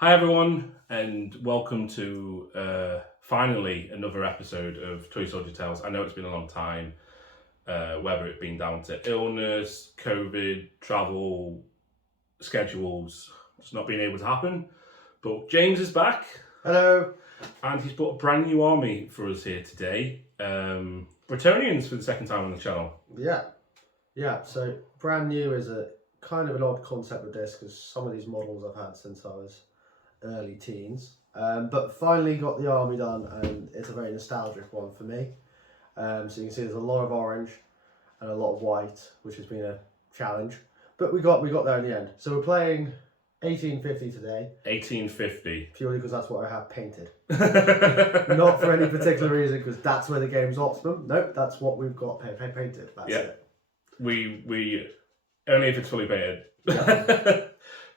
Hi everyone, and welcome to finally another episode of Toy Soldier Tales. I know it's been a long time, whether it been down to illness, COVID, travel, schedules, just not being able to happen. But James is back. Hello. And he's brought a brand new army for us here today. Bretonnians for the second time on the channel. Yeah, so brand new is a kind of an odd concept with this because some of these models I've had since I was early teens, but finally got the army done, and it's a very nostalgic one for me. So you can see there's a lot of orange and a lot of white, which has been a challenge, but we got there in the end. So we're playing 1850 today. 1850. Purely because that's what I have painted. Not for any particular reason, because that's where the game's optimum. Nope, that's what we've got painted. That's it. We only if it's fully painted. Yeah.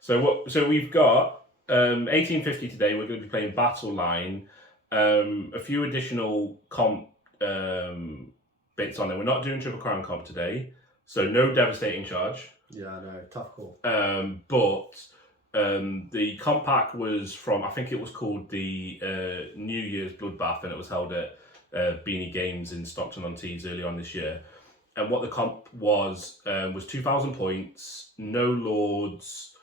So we've got 1850 today. We're going to be playing Battle Line. A few additional comp bits on there. We're not doing Triple Crown comp today, so no Devastating Charge. Yeah, I know, tough call. But the comp pack was from, I think it was called the New Year's Bloodbath, and it was held at Beanie Games in Stockton-on-Tees early on this year. And what the comp was 2,000 points, no lords,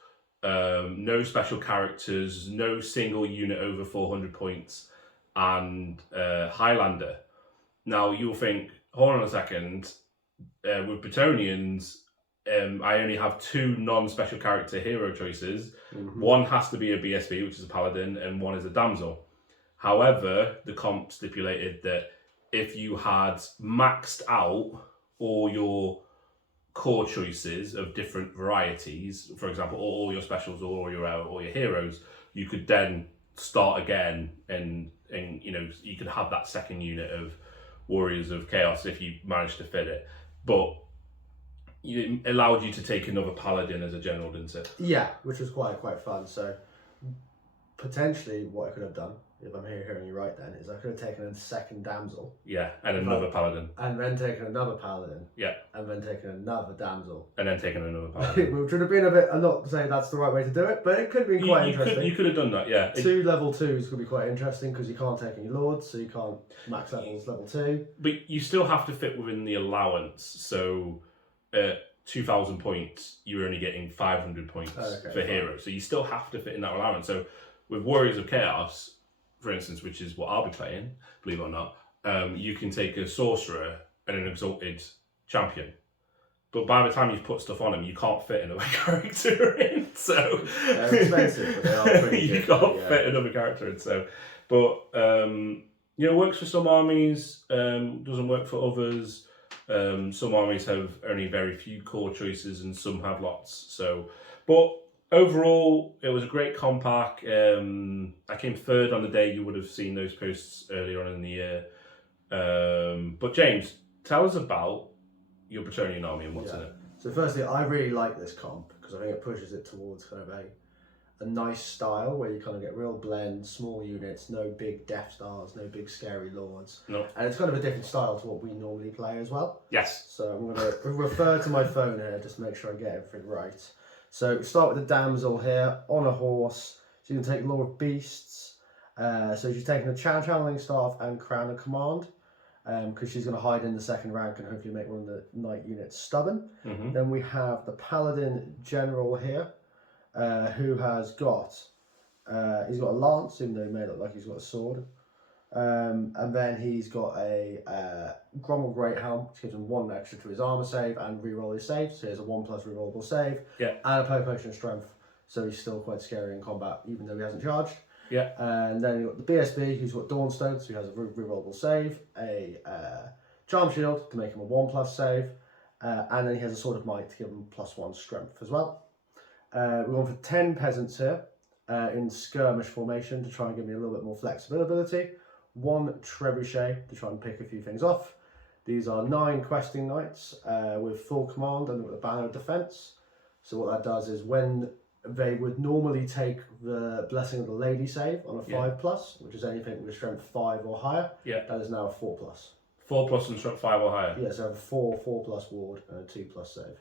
no special characters, no single unit over 400 points, and Highlander. Now you'll think, hold on a second, with Bretonnians, I only have two non-special character hero choices. Mm-hmm. One has to be a BSB, which is a paladin, and one is a damsel. However, the comp stipulated that if you had maxed out all your core choices of different varieties, for example, all your specials or all your heroes, you could then start again, and you know, you could have that second unit of Warriors of Chaos if you managed to fit it. But it allowed you to take another paladin as a general, didn't it? Yeah, which was quite fun. So potentially what I could have done, if I'm hearing you right then, is I could have taken a second damsel. Yeah, and another paladin. And then taken another paladin. Yeah. And then taken another damsel. And then taken another paladin. Which would have been a bit, I'm not saying that's the right way to do it, but it could have been quite interesting. You could have done that, yeah. Two level 2s could be quite interesting because you can't take any lords, so you can't max levels level 2. But you still have to fit within the allowance, so 2,000 points, you're only getting 500 points for heroes. So you still have to fit in that allowance. So with Warriors of Chaos, for instance, which is what I'll be playing, believe it or not, you can take a sorcerer and an exalted champion. But by the time you've put stuff on them, you can't fit another character in. So they're expensive, but they are pretty you good. Can't fit another character in. So, but you know, works for some armies, doesn't work for others. Some armies have only very few core choices, and some have lots. So, but overall, it was a great comp pack. I came third on the day. You would have seen those posts earlier on in the year. But James, tell us about your Bretonnian army and what's in it. So firstly, I really like this comp because I think it pushes it towards kind of a nice style where you kind of get real blend, small units, no big Death Stars, no big scary lords. No. And it's kind of a different style to what we normally play as well. Yes. So I'm going to refer to my phone here just to make sure I get everything right. So start with the damsel here on a horse. So you can take Lord of Beasts. So she's taking a channeling staff and crown of command, because she's going to hide in the second rank and hopefully make one of the knight units stubborn. Mm-hmm. Then we have the paladin general here, who has got he's got a lance, even though he may look like he's got a sword. And then he's got a Grommel Great Helm, which gives him 1 extra to his armor save and reroll his save. So he has a 1+ rerollable save. Yeah. And a potion of strength, so he's still quite scary in combat, even though he hasn't charged. Yeah. And then you've got the BSB, who's got Dawnstone, so he has a rerollable save, a Charm Shield to make him a 1+ save, and then he has a Sword of Might to give him +1 strength as well. We're going for 10 peasants here in skirmish formation to try and give me a little bit more flexibility. 1 trebuchet to try and pick a few things off. These are 9 questing knights with full command and with a banner of defense. So what that does is when they would normally take the Blessing of the Lady save on a 5+, which is anything with strength 5 or higher. Yeah. That is now a 4+. 4+ and strength 5 or higher. Yeah, so I have a 4+ ward and a 2+ save.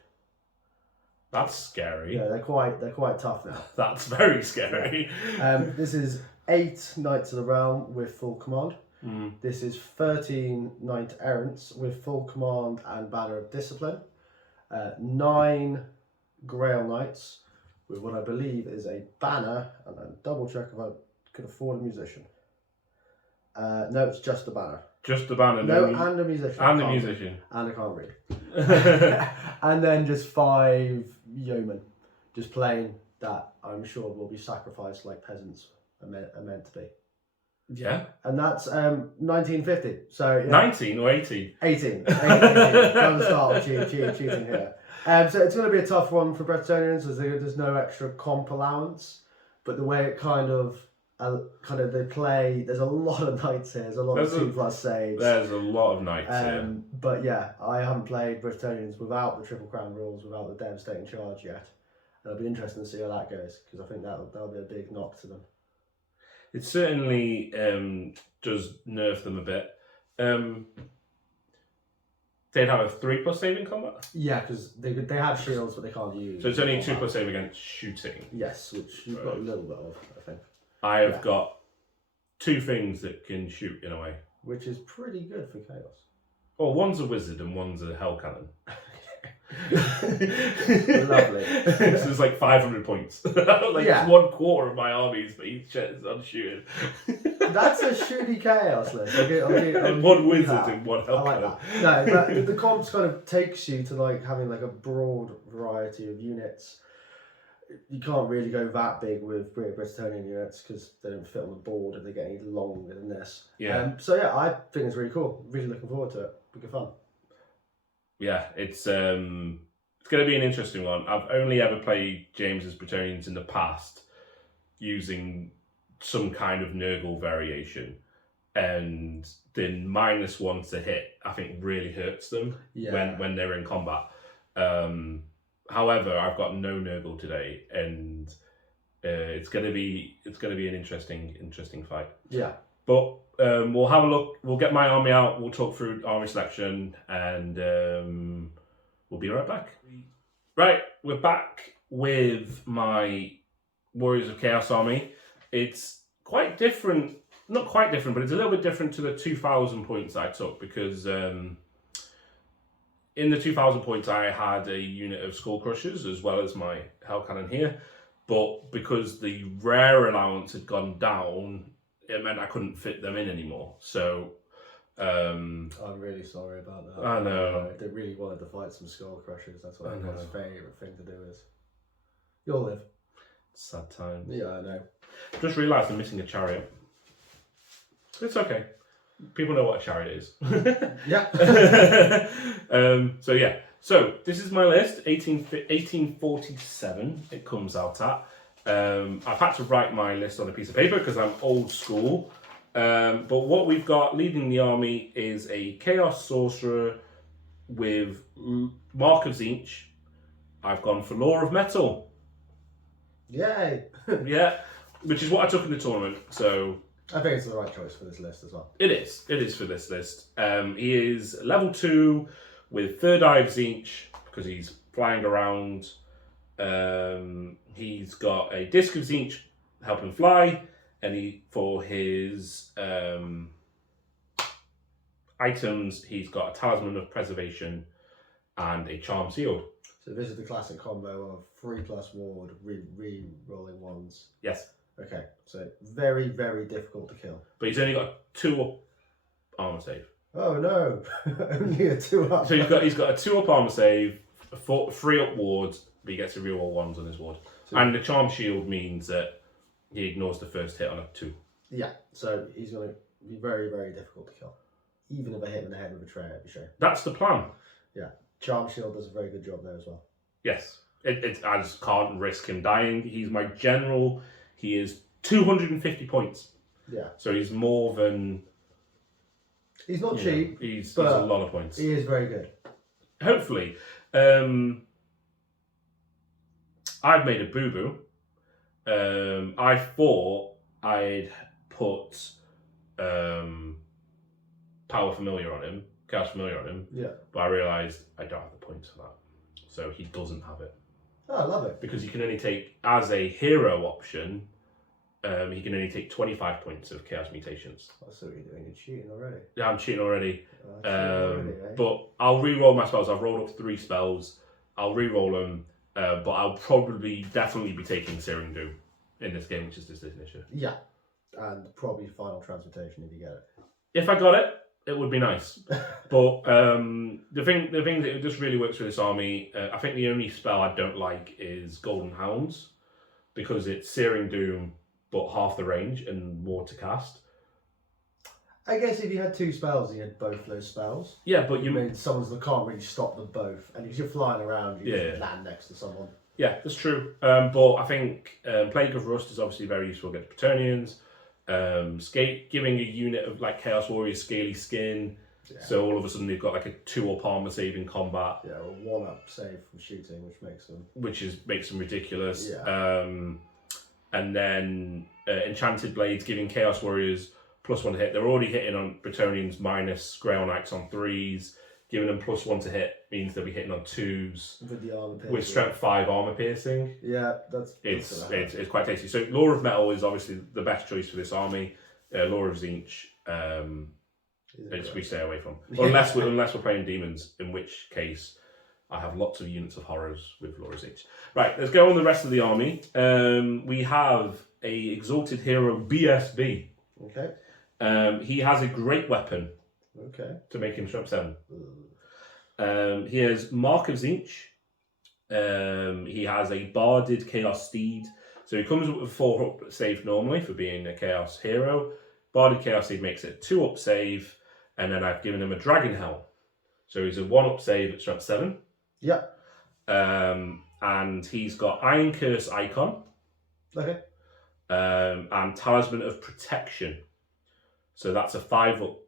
That's scary. Yeah, they're quite tough now. That's very scary. This is 8 Knights of the Realm with full command. This is 13 Knight Errants with full command and Banner of Discipline. 9 Grail Knights with what I believe is a banner, and I'll double check if I could afford a musician. No, it's just a banner. Just the banner. No, and a musician. And a musician. And I can't read. And then just 5 yeomen, just plain that I'm sure will be sacrificed like peasants are meant to be. Yeah. And that's 1950. So yeah. 19 or 18? 18. Trying to start cheating here. So it's going to be a tough one for Bretonians as there's no extra comp allowance, but the way it kind of they play, there's a lot of knights here. There's a lot of 2+ saves. There's a lot of knights here. But yeah, I haven't played Bretonians without the Triple Crown rules, without the Devastating Charge yet. It'll be interesting to see how that goes because I think that'll be a big knock to them. It certainly does nerf them a bit. They'd have a 3+ save in combat? Yeah, because they have shields, but they can't use. So it's only a 2+ save against shooting? Yes, which you've got a little bit of, I think. I have got 2 things that can shoot in a way. Which is pretty good for Chaos. Well, one's a wizard and one's a hell cannon. Lovely. This is like 500 points. It's 1/4 of my armies, but each is on shooting. That's a shooty Chaos list. And 1 wizard and 1 hell cannon. That. No, but the comps kind of takes you to like having like a broad variety of units. You can't really go that big with Bretonian units because they don't fit on the board if they get any longer than this. Yeah. So yeah, I think it's really cool. Really looking forward to it. Be good fun. Yeah, it's going to be an interesting one. I've only ever played James's Bretonians in the past using some kind of Nurgle variation, and the -1 to hit I think really hurts them when they're in combat. However, I've got no Nurgle today, and it's going to be an interesting fight. Yeah. But we'll have a look. We'll get my army out. We'll talk through army selection, and we'll be right back. Right, we're back with my Warriors of Chaos army. It's quite different. Not quite different, but it's a little bit different to the 2,000 points I took because in the 2,000 points I had a unit of Skull Crushers as well as my Hell Cannon here. But because the rare allowance had gone down, it meant I couldn't fit them in anymore. So I'm really sorry about that. I know. They really wanted to fight some Skull Crushers. That's what my favourite thing to do is. You'll live. Sad times. Yeah, I know. Just realised I'm missing a chariot. It's okay. People know what a chariot is. Yeah. So this is my list. 1847 it comes out at. I've had to write my list on a piece of paper because I'm old school. But what we've got leading the army is a Chaos Sorcerer with Mark of Tzeentch. I've gone for Law of Metal. Yay! Yeah, which is what I took in the tournament. So I think it's the right choice for this list as well. It is for this list. He is level 2 with 3rd Eye of Tzeentch because he's flying around. He's got a Disc of Tzeentch, help him fly, and for his items, he's got a Talisman of Preservation and a Charm Shield. So this is the classic combo of 3+ ward, re-rolling ones. Yes. Okay, so very, very difficult to kill. But he's only got 2 up armor save. Oh no, only a 2 up. So he's got a 2 up armor save, 3 up wards, but he gets to reroll 1s on his ward. So, and the Charm Shield means that he ignores the first hit on a 2. Yeah, so he's going to be very, very difficult to kill. Even if I hit him in the head with a trebuchet. That's the plan. Yeah, Charm Shield does a very good job there as well. Yes. I just can't risk him dying. He's my general. He is 250 points. Yeah. So he's more than... He's not cheap. He's a lot of points. He is very good. Hopefully. I've made a boo-boo. I thought I'd put Power Familiar on him, Chaos Familiar on him. Yeah. But I realised I don't have the points for that. So he doesn't have it. Oh, I love it. Because you can only take, as a hero option, he can only take 25 points of Chaos Mutations. I see what you're doing. You're cheating already. Yeah, I'm cheating already. Eh? But I'll re-roll my spells. I've rolled up 3 spells. I'll re-roll them. But I'll definitely be taking Searing Doom in this game, which is this issue. Yeah. And probably Final Transmutation if you get it. If I got it, it would be nice. But the thing that it just really works for this army, I think the only spell I don't like is Golden Hounds, because it's Searing Doom, but half the range and more to cast. I guess if you had 2 spells, you had both those spells. Yeah, but you mean someone's that can't really stop them both, and if you're flying around, you just land next to someone. Yeah, that's true. But I think Plague of Rust is obviously very useful against Bretonnians. Giving a unit of like Chaos Warriors scaly skin, so all of a sudden they've got like a 2-up armor save in combat. Yeah, or 1-up save from shooting, which makes them ridiculous. Yeah. And then Enchanted Blades giving Chaos Warriors +1 to hit. They're already hitting on Bretonnians minus Grail Knights on 3s. Giving them +1 to hit means they'll be hitting on 2s. With the armor piercing. With strength 5 armor piercing. Yeah, it's quite tasty. So Law of Metal is obviously the best choice for this army. Law of Tzeentch, we stay away from. Unless we're playing demons, in which case I have lots of units of horrors with Law of Tzeentch. Right, let's go on the rest of the army. We have a Exalted Hero BSB. Okay. He has a great weapon. Okay. To make him strength 7. He has Mark of Tzeentch. He has a Barded Chaos Steed. So he comes up with 4-up save normally for being a Chaos hero. Barded Chaos Steed makes it a 2-up save. And then I've given him a Dragon Helm. So he's a 1-up save at strength 7. Yeah. And he's got Iron Curse Icon. Okay. And Talisman of Protection. So that's a 5-up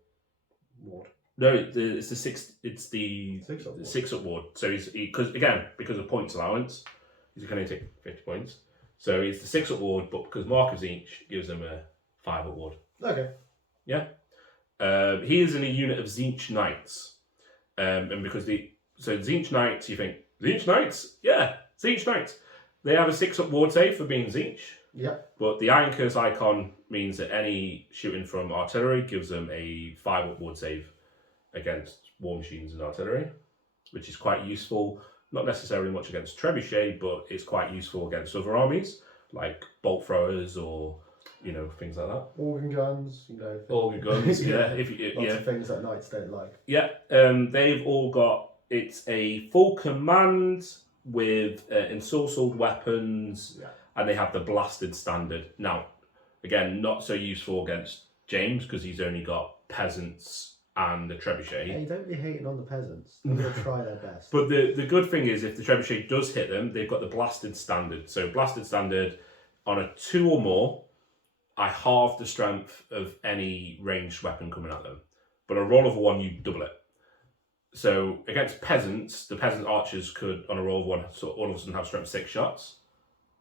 ward. No, it's the 6. It's the 6-up ward. So because of points allowance, he's going to take 50 points. So he's the 6-up ward, but because Mark of Tzeentch gives him a 5-up ward. Okay. Yeah. He is in a unit of Tzeentch Knights, and because Tzeentch Knights, you think Tzeentch Knights? Yeah, Tzeentch Knights. They have a 6-up ward save for being Tzeentch. Yeah. But the Iron Curse icon means that any shooting from artillery gives them a 5-up ward save against war machines and artillery, which is quite useful. Not necessarily much against trebuchet, but it's quite useful against other armies like bolt throwers or things like that. Organ guns, Organ guns, yeah. Lots of things that knights don't like. Yeah, they've all got. It's a full command with ensorcelled weapons. Yeah. And they have the blasted standard. Now, again, not so useful against James because he's only got peasants and the trebuchet. Hey, don't be hating on the peasants. They're going to try their best. But the good thing is if the trebuchet does hit them, they've got the blasted standard. So blasted standard, on a 2 or more, I halve the strength of any ranged weapon coming at them. But a roll of a 1, you double it. So against peasants, the peasant archers could, on a roll of 1, so all of a sudden have strength 6 shots.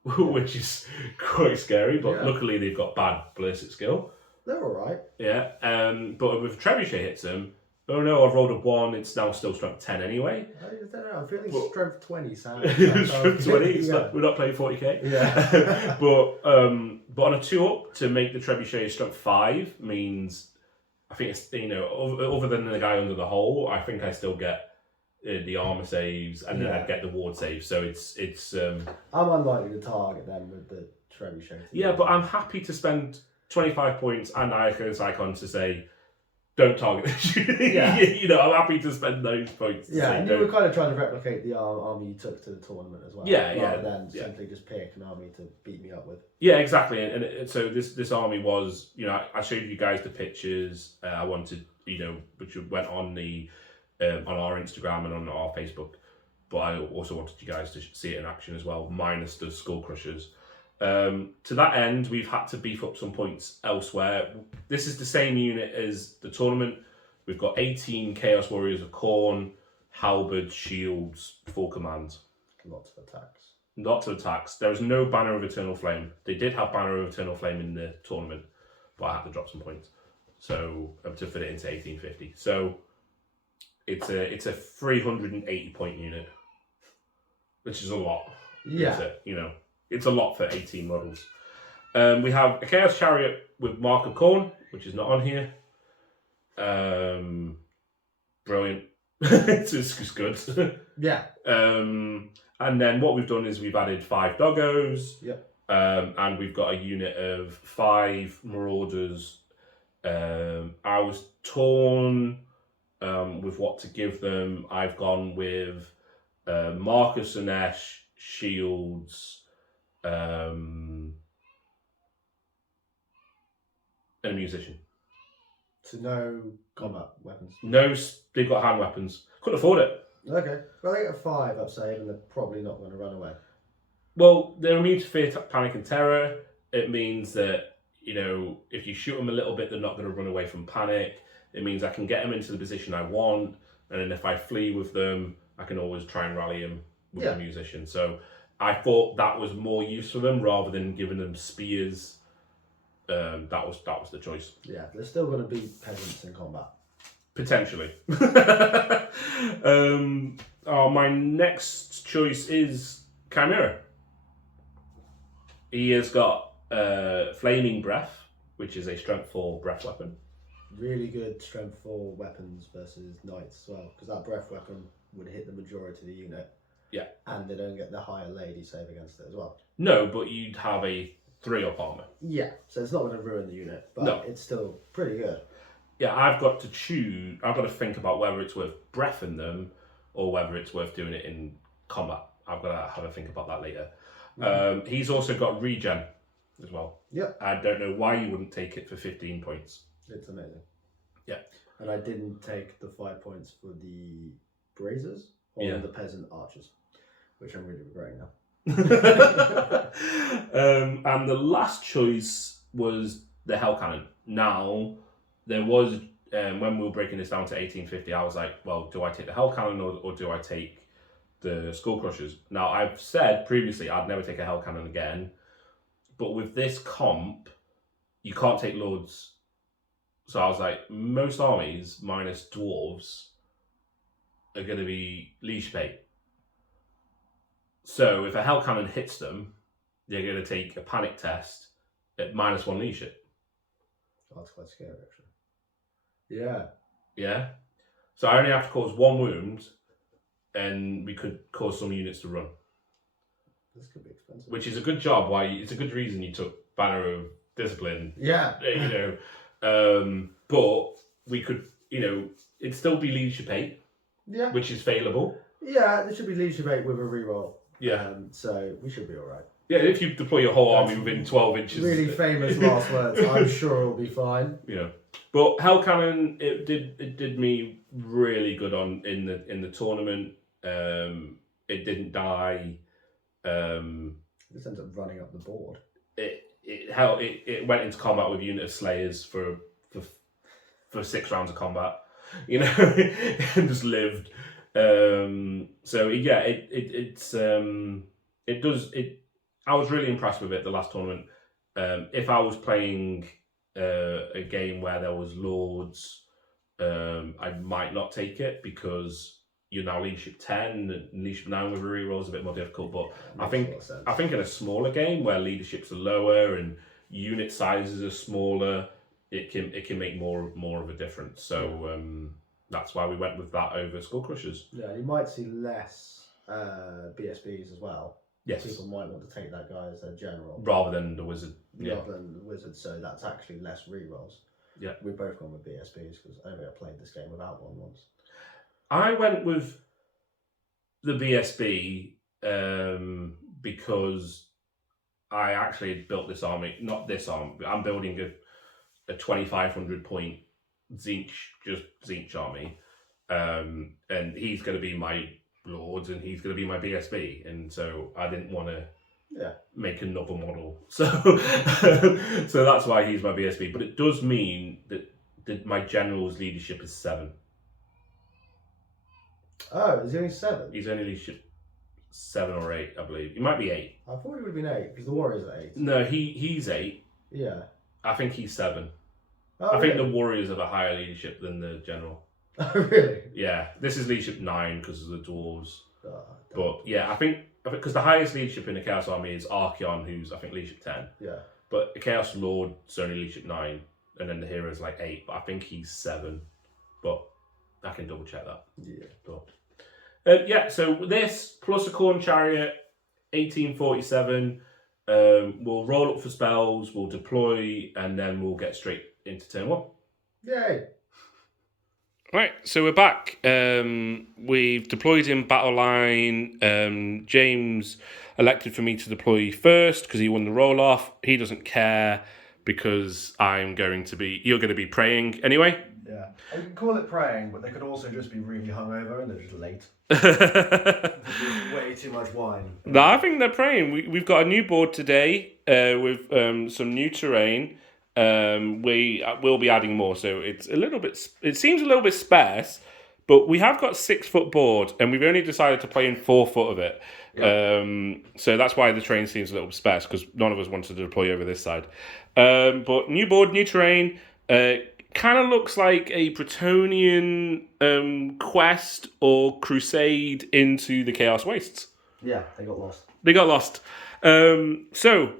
Which is quite scary, but luckily they've got bad ballistic skill. They're alright. Yeah, but if trebuchet hits them, oh no, I've rolled a 1, it's now still strength 10 anyway. I don't know, I'm feeling strength 20 sound. Strength 20, we're not playing 40k. Yeah. but on a 2-up, to make the trebuchet strength 5 means, I think it's, other than the guy under the hole, I think I still get the armor saves, and then I'd get the ward saves. So it's. I'm unlikely to target them with the trebuchet. Yeah, but I'm happy to spend 25 points and Iron Curse icon to say don't target this unit. Yeah. You know, I'm happy to spend those points. Yeah, and you don't. were kind of trying to replicate the army you took to the tournament as well. Yeah, rather than simply just pick an army to beat me up with. Yeah, exactly. And so this army was, you know, I showed you guys the pictures. I wanted, you know, which went on the on our Instagram and on our Facebook, but I also wanted you guys to see it in action as well, minus the skull crushers. To that end, we've had to beef up some points elsewhere. This is the same unit as the tournament. We've got 18 Chaos Warriors of Khorne, halberds, shields, full command. Lots of attacks. Lots of attacks. There is no Banner of Eternal Flame. They did have Banner of Eternal Flame in the tournament, but I had to drop some points, so to fit it into 1850. So it's a 380 point unit, which is a lot. Yeah. You know, it's a lot for 18 models. We have a Chaos Chariot with Mark of Khorne, which is not on here. Brilliant. It's good. Yeah. And then what we've done is we've added 5 doggos. Yep. And we've got a unit of 5 marauders. I was torn with what to give them. I've gone with Marcus Anesh, shields, and a musician. So no combat weapons. No, they've got hand weapons. Couldn't afford it. Okay. Well, they get a 5 up save, and they're probably not going to run away. Well, they're immune to fear, panic, and terror. It means that, you know, if you shoot them a little bit, they're not going to run away from panic. It means I can get them into the position I want, and then if I flee with them, I can always try and rally them with the musician. So I thought that was more use for them rather than giving them spears. That was the choice. Yeah, they're still going to be peasants in combat. Potentially. My next choice is Chimera. He has got Flaming Breath, which is a strength 4 breath weapon. Really good strength 4 weapons versus knights as well, because that breath weapon would hit the majority of the unit. Yeah. And they don't get the higher lady save against it as well. No, but you'd have a 3 up armor. Yeah, so it's not going to ruin the unit, but No. It's still pretty good. Yeah, I've got to choose. I've got to think about whether it's worth breathing them or whether it's worth doing it in combat. I've got to have a think about that later. He's also got regen as well. Yeah. I don't know why you wouldn't take it for 15 points. It's amazing. Yeah. And I didn't take the 5 points for the Brazers or the peasant archers, which I'm really regretting now. And the last choice was the Hell Cannon. Now, there was, when we were breaking this down to 1850, I was like, well, do I take the Hell Cannon or do I take the Skull Crushers? Now, I've said previously I'd never take a Hell Cannon again, but with this comp, you can't take Lords. So I was like, most armies, minus Dwarves, are going to be Leash Bait. So if a Hell Cannon hits them, they're going to take a panic test at -1 leadership. Oh, that's quite scary, actually. Yeah. Yeah. So I only have to cause 1 wound, and we could cause some units to run. This could be expensive. Which is a good job. It's a good reason you took Banner of Discipline. Yeah. You know, but we could, you know, it'd still be leadership 8. Yeah. Which is failable. Yeah, there should be leadership 8 with a reroll. Yeah. So we should be all right. Yeah, if you deploy your whole army within 12 inches. Really famous last words. I'm sure it'll be fine. Yeah. But Hell Cannon, it did me really good in the tournament. It didn't die. This ends up running up the board. It went into combat with a unit of Slayers for 6 rounds of combat, you know, and just lived. So yeah, it does. I was really impressed with it the last tournament. If I was playing a game where there was Lords, I might not take it because you're now leadership 10 and leadership 9 with a reroll is a bit more difficult. But I think in a smaller game where leaderships are lower and unit sizes are smaller, it can make more of a difference. So that's why we went with that over Skull Crushers. Yeah, you might see less BSBs as well. Yes. People might want to take that guy as their general. Rather than the wizard. Rather than the wizard, so that's actually less rerolls. Yeah. We've both gone with BSBs because I played this game without one once. I went with the BSB because I actually built this army. Not this army. I'm building a 2,500 point Zinch army, and he's going to be my Lords, and he's going to be my BSB, and so I didn't want to make another model, so so that's why he's my BSB. But it does mean that my general's leadership is 7. Oh, is he only 7? He's only leadership 7 or 8, I believe. He might be 8. I thought he would have been 8 because the Warriors are 8. No, he's 8. Yeah. I think he's 7. Oh, I think really? the Warriors have a higher leadership than the general. Oh, really? Yeah, this is leadership 9 because of the dwarves. Oh, But yeah, I think because the highest leadership in the Chaos Army is Archeon, who's I think leadership 10. yeah. But the Chaos Lord's only leadership 9, and then the hero's like 8. But I think he's 7. But I can double check that. Yeah. But yeah, so this plus a Corn Chariot, 1847. We'll roll up for spells, we'll deploy, and then we'll get straight into turn 1. Yay! Right, so we're back. We've deployed in battle line. James elected for me to deploy first because he won the roll off. He doesn't care because you're going to be praying anyway. Yeah. You can call it praying, but they could also just be really hungover and they're just late. There's way too much wine. No, I think they're praying. We've got a new board today with some new terrain. We will be adding more, so it seems a little bit sparse, but we have got 6-foot board, and we've only decided to play in 4 foot of it. Yeah. So that's why the terrain seems a little bit sparse, because none of us wanted to deploy over this side. But new board, new terrain. Kind of looks like a Bretonnian quest or crusade into the Chaos Wastes. Yeah, they got lost. So,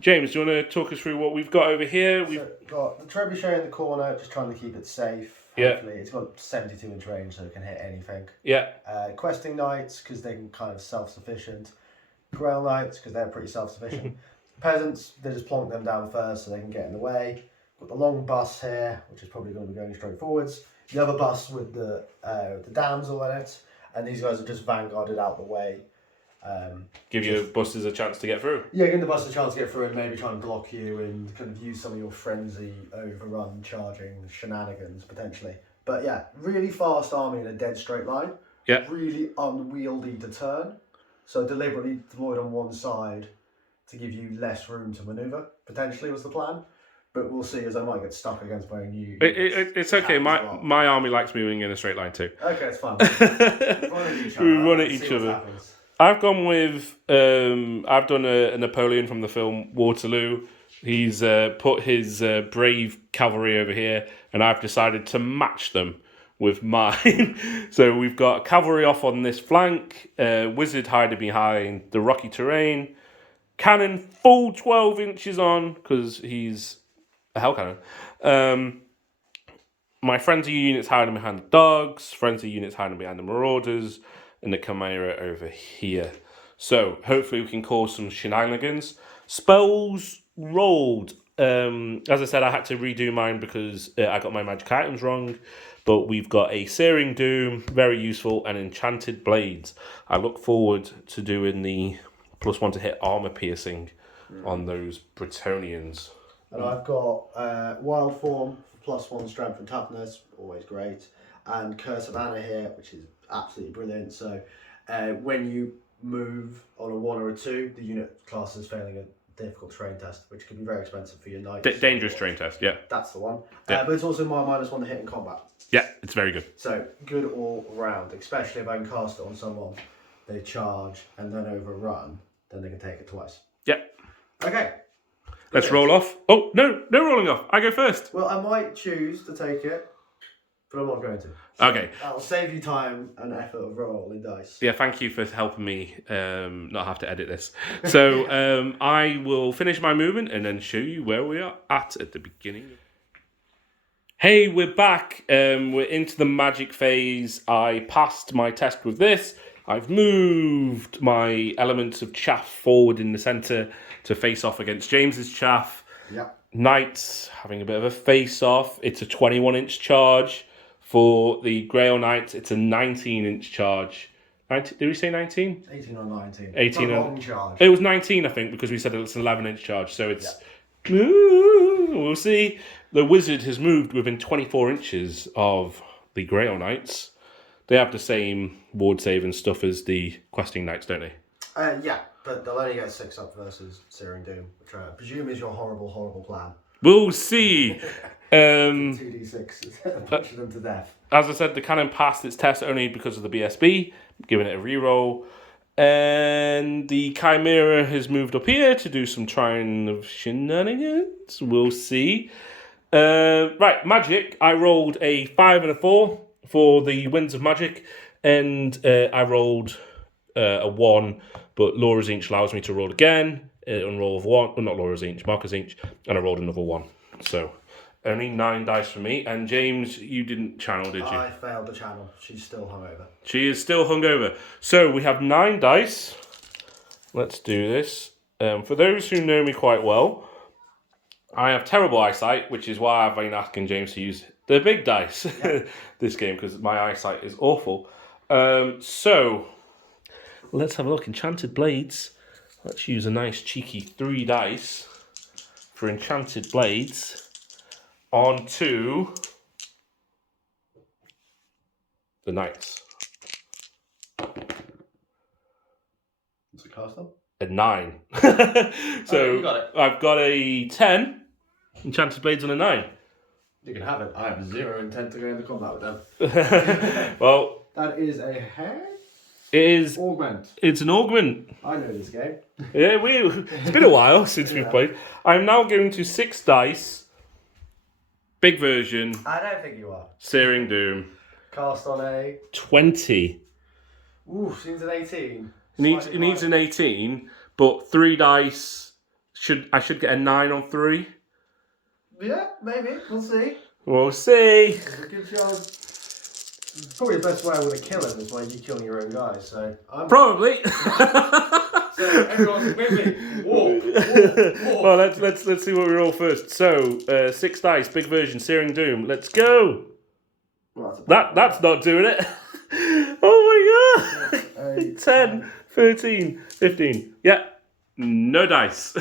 James, do you want to talk us through what we've got over here? We've got the Trebuchet in the corner, just trying to keep it safe. Yeah. Hopefully. It's got 72-inch range, so it can hit anything. Yeah. Questing Knights, because they're kind of self-sufficient. Grail Knights, because they're pretty self-sufficient. Peasants, they just plonk them down first so they can get in the way. Got the long bus here, which is probably going to be going straight forwards. The other bus with the damsel in it, and these guys are just vanguarded out the way. Give your buses a chance to get through. Yeah, give the bus a chance to get through and maybe try and block you and kind of use some of your frenzy, overrun, charging shenanigans potentially. But yeah, really fast army in a dead straight line. Yeah. Really unwieldy to turn. So deliberately deployed on one side to give you less room to manoeuvre, potentially was the plan. But we'll see, as I might get stuck against my new... It's okay. My army likes moving in a straight line too. Okay, it's fine. We run at each other. I've gone with... I've done a Napoleon from the film Waterloo. He's put his brave cavalry over here, and I've decided to match them with mine. So we've got cavalry off on this flank, wizard hiding behind the rocky terrain, cannon full 12 inches on, because he's... a hell cannon. My frenzy units hiding behind the dogs, frenzy units hiding behind the marauders, and the chimera over here. So hopefully we can cause some shenanigans. Spells rolled. As I said, I had to redo mine because I got my magic items wrong. But we've got a Searing Doom, very useful, and Enchanted Blades. I look forward to doing the +1 to hit armor piercing on those Bretonnians. And I've got Wild Form for +1 strength and toughness, always great. And Curse of Anna here, which is absolutely brilliant. So when you move on a 1 or a 2, the unit class is failing a difficult terrain test, which could be very expensive for your knights. Dangerous terrain test, yeah. That's the one. Yeah. But it's also my -1 to hit in combat. Yeah, it's very good. So good all round, especially if I can cast it on someone, they charge and then overrun, then they can take it twice. Yeah. Okay. Let's roll off. Oh, no rolling off. I go first. Well, I might choose to take it, but I'm not going to. So okay. I'll save you time and effort of rolling dice. Yeah, thank you for helping me not have to edit this. So I will finish my movement and then show you where we are at the beginning. Hey, we're back. We're into the magic phase. I passed my test with this. I've moved my elements of chaff forward in the centre to face off against James's chaff. Yep. Knights having a bit of a face-off. It's a 21-inch charge. For the Grail Knights, it's a 19-inch charge. 19, did we say 19? 18 or 19. 18 it's a long charge. It was 19, I think, because we said it's an 11-inch charge. So it's... Yeah. We'll see. The Wizard has moved within 24 inches of the Grail Knights. They have the same ward save and stuff as the Questing Knights, don't they? Yeah, but they'll only get 6 up versus Searing Doom, which I presume is your horrible, horrible plan. We'll see. 2d6, punching them to death. As I said, the cannon passed its test only because of the BSB, giving it a reroll. And the Chimera has moved up here to do some trying of shenanigans. We'll see. Right, Magic. I rolled a 5 and a 4 for the Winds of Magic. And I rolled a 1, but Laura's Inch allows me to roll again. On roll of 1, well, not Laura's Inch, Marcus Inch. And I rolled another 1. So... only 9 dice for me. And James, you didn't channel, did you? I failed the channel. She's still hungover. She is still hungover. So we have 9 dice. Let's do this. For those who know me quite well, I have terrible eyesight, which is why I've been asking James to use the big dice this game, because my eyesight is awful. So let's have a look. Enchanted Blades. Let's use a nice cheeky 3 dice for Enchanted Blades. On to the Knights. What's the cast on? A 9. So you got it. I've got a 10. Enchanted Blades on a 9. You can have it. I have 0 intent to go into combat with them. Well, that is a hair? It is. Augment. It's an augment. I know this game. Yeah, it's been a while since we've played. I'm now going to 6 dice. Big version. I don't think you are. Searing Doom. Cast on a 20. Ooh, seems an 18. It needs an 18, but 3 dice. I should get a 9 on 3. Yeah, maybe. We'll see. We'll see. It gives you probably the best way I would have killed him is by you killing your own guys. So probably. So everyone's with me. Walk. Well, let's see what we roll first. So 6 dice, big version, Searing Doom. Let's go. Well, That's not doing it. Oh my god. 10, 13, 15. Yeah. No dice.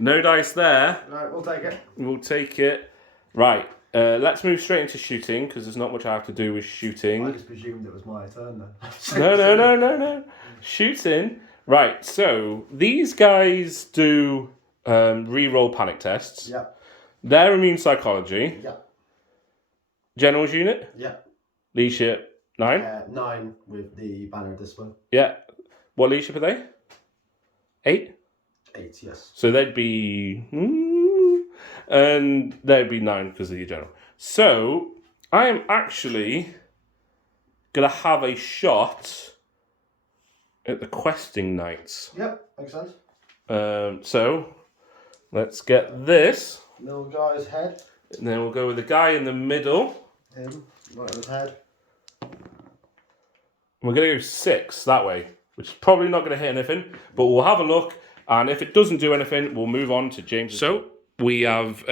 No dice there. Right, we'll take it. We'll take it. Right. Let's move straight into shooting, because there's not much I have to do with shooting. I just presumed it was my turn then. No. Shooting. Right, so these guys do re-roll panic tests. Yep. Their immune psychology. Yep. General's unit. Yep. Leadership 9. 9 with the banner of discipline. Yeah. What leadership are they? 8? 8, yes. So they'd be... and they'd be 9 because of your general. So I am actually going to have a shot at the Questing Knights. Yep, makes sense. So let's get this. Little guy's head. And then we'll go with the guy in the middle. Him, right on his head. We're going to go 6 that way, which is probably not going to hit anything, but we'll have a look. And if it doesn't do anything, we'll move on to James. So we have,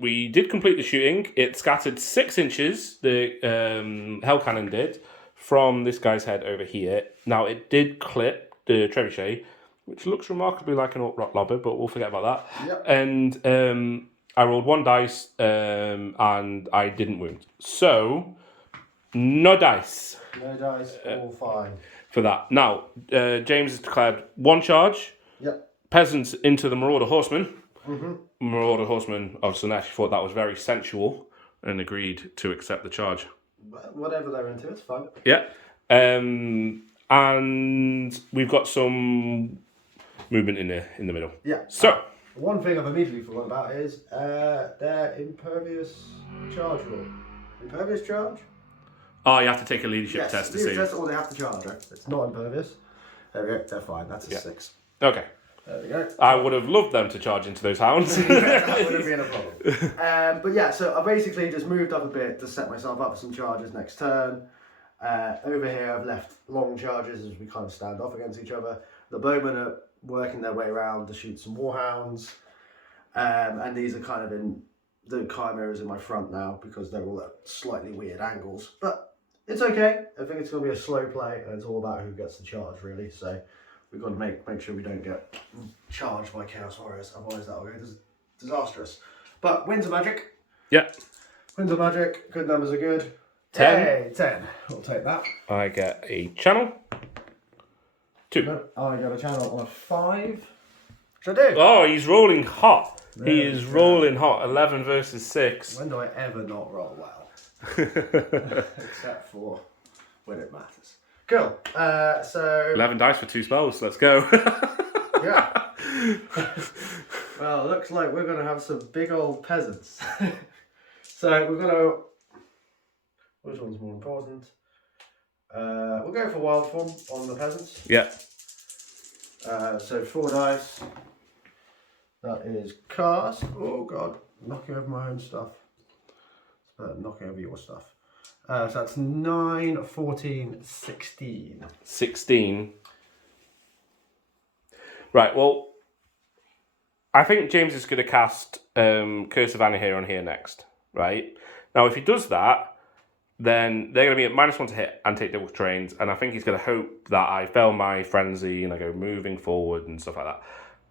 we did complete the shooting. It scattered 6 inches, the Hell Cannon did, from this guy's head over here. Now, it did clip the trebuchet, which looks remarkably like an Orc rock lobber, but we'll forget about that. Yep. And I rolled 1 dice, and I didn't wound. So, no dice. No dice, all fine. For that. Now, James has declared 1 charge. Yep. Peasants into the Marauder Horseman. Mm-hmm. Marauder Horseman of Slanesh thought that was very sensual and agreed to accept the charge. Whatever they're into, it's fine. Yeah. And we've got some movement in the middle. Yeah. So One thing I've immediately forgotten about is their impervious charge rule. Impervious charge? you have to take a leadership test to see. Yes, or they have to charge, right? It's not impervious. There we go, they're fine. That's a 6. Okay. There we go. I would have loved them to charge into those hounds. That would have been a problem. But yeah, so I basically just moved up a bit to set myself up for some charges next turn. Over here I've left long charges as we kind of stand off against each other. The bowmen are working their way around to shoot some warhounds. And these are kind of in the chimeras in my front now because they're all at slightly weird angles. But it's okay. I think it's going to be a slow play, and it's all about who gets the charge, really. So we've got to make sure we don't get charged by Chaos Warriors, otherwise that'll go disastrous. But Winds of Magic. Yeah. Winds of Magic, good numbers are good. 10. Yay, 10. We'll take that. I get a channel. 2. No, I got a channel on a 5. Which I do. Oh, he's rolling hot. There He we is go. rolling hot. 11 versus 6. When do I ever not roll well? Except for when it matters. Cool. So 11 dice for 2 spells. Let's go. yeah. Well, it looks like we're going to have some big old peasants. So we're going to. Which one's more important? We'll go for wild form on the peasants. Yeah. So 4 dice. That is cast. Oh god, knocking over my own stuff. It's better than knocking over your stuff. So that's 9, 14, 16. 16. Right, well, I think James is going to cast Curse of Anahir on here next, right? Now, if he does that, then they're going to be at -1 to hit and take double trains, and I think he's going to hope that I fail my frenzy and I go moving forward and stuff like that.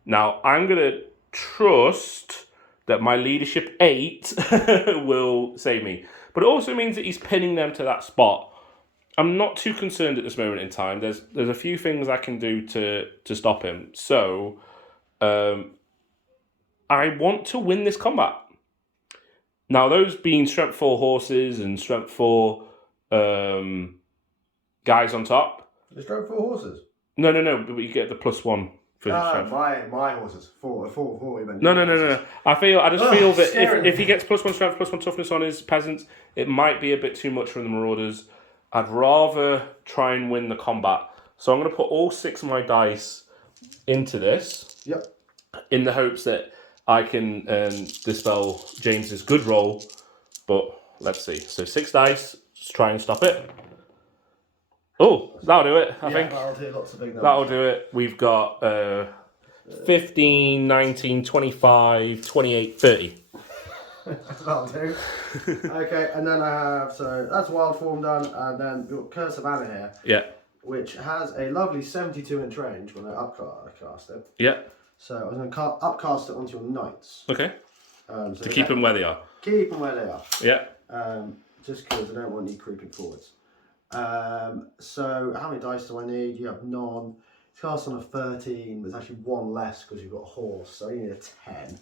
Now, I'm going to trust that my leadership 8 will save me. But it also means that he's pinning them to that spot. I'm not too concerned at this moment in time. There's a few things I can do to stop him. So, I want to win this combat. Now, those being strength 4 horses and strength 4 guys on top. The stroke 4 horses? No, but you get the +1 for the strength. My horses. 4, you meant. No. I just feel that scary. if he gets +1 strength, +1 toughness on his peasants, it might be a bit too much for the Marauders. I'd rather try and win the combat. So I'm going to put all 6 of my dice into this. Yep. In the hopes that I can dispel James's good roll. But let's see. So 6 dice. Let's try and stop it. Oh, that'll do it, I think. That'll do lots of big numbers. That'll do it. We've got 15, 19, 25, 28, 30. That'll do. Okay, and then I have, so that's wild form done, and then we've got Curse of Anahir, Yeah. which has a lovely 72-inch range when I upcast it. Yeah. So I'm going to upcast it onto your knights. Okay. So To keep them where they are. Keep them where they are. Yeah. Just because I don't want you creeping forwards. So how many dice do I need? You have none. It's cast on a 13, but it's actually 1 less because you've got a horse, so you need a 10.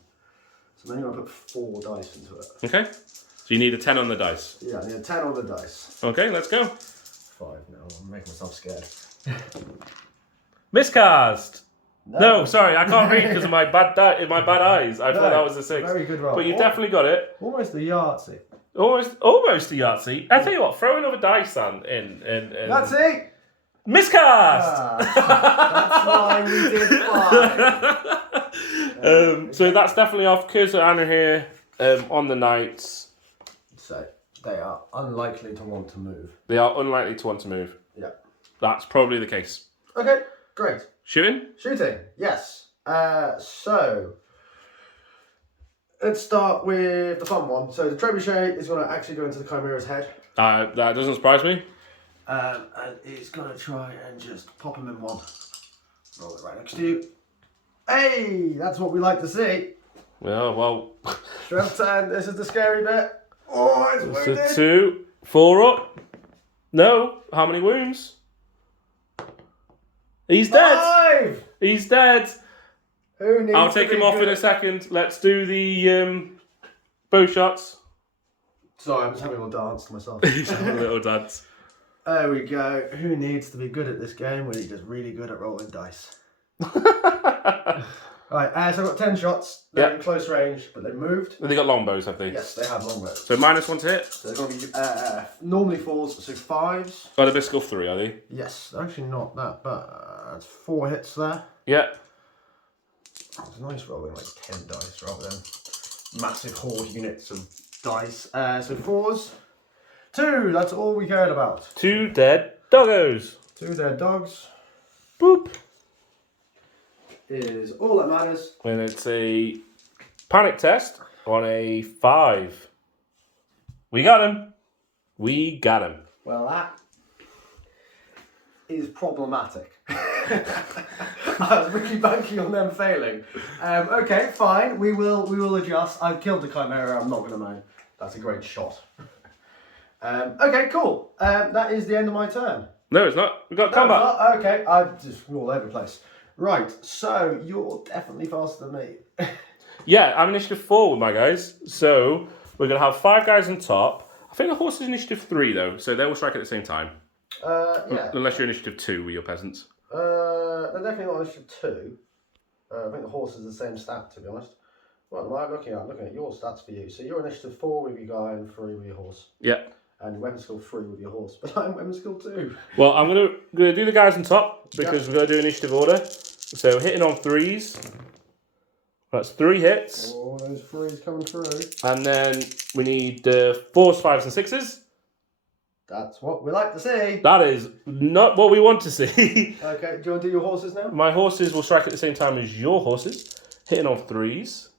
So then you're going to put 4 dice into it. Okay. So you need a 10 on the dice. Yeah, I need a 10 on the dice. Okay, let's go. 5 now, I'm making myself scared. Miscast! No, sorry, I can't read because of my bad eyes. I thought that was a 6. Very good roll. But you definitely got it. Almost a Yahtzee. Almost a Yahtzee. I tell you what, throw another dice in. Yahtzee! Miscast! That's why we did 5. So that's definitely off. Curse of Anahir on the knights. So they are unlikely to want to move. They are unlikely to want to move. Yeah. That's probably the case. Okay, great. Shooting? Shooting, yes. So let's start with the fun one. So the trebuchet is going to actually go into the Chimera's head. That doesn't surprise me. And it's going to try and just pop him in one. Roll it right next to you. Hey, that's what we like to see. Yeah, well. Strength 10, this is the scary bit. Oh, it's wounded. So 2, 4 up. No, how many wounds? He's dead. 5! He's dead. Who needs I'll to take be him off good in a at- second. Let's do the bow shots. Sorry, I'm just having a little dance to myself. He's having a little dance. There we go. Who needs to be good at this game when he's just really good at rolling dice? Right, so I've got 10 shots. They're Yeah. in close range, but they moved. They got longbows, have they? Yes, they have longbows. So -1 to hit. So they're going to be normally 4s, so 5s. Oh, the Biscuit 3, are they? Yes, they're actually not that bad. 4 hits there. Yeah. It's nice rolling like 10 dice rather than massive horde units of dice. So 4s. 2, that's all we cared about. 2 dead doggos. 2 dead dogs Boop. is all that matters. And it's a Panic test on a 5. We got him. We got him. Well, that is problematic. I was really banking on them failing. Okay, fine. We will adjust. I've killed the Chimera. I'm not going to moan. That's a great shot. Okay, cool. That is the end of my turn. No, it's not. We've got combat. Okay, I'm just all over the place. Right, so you're definitely faster than me. Yeah, I'm initiative 4 with my guys. So we're going to have 5 guys on top. I think the horse is initiative 3 though, so they will strike at the same time. Yeah. Unless you're initiative 2 with your peasants. They're definitely not initiative 2. I think the horse is the same stat, to be honest. What am I looking at? I'm looking at your stats for you. So you're initiative 4 with your guy and 3 with your horse. Yeah. And weapon skill 3 with your horse. But I'm weapon skill 2. Well, I'm gonna do the guys on top because we're gonna do initiative order. So hitting on 3s. That's 3 hits. Oh, those 3s coming through. And then we need 4s, 5s, and 6s. That's what we like to see. That is not what we want to see. Okay, do you want to do your horses now? My horses will strike at the same time as your horses. Hitting on 3s.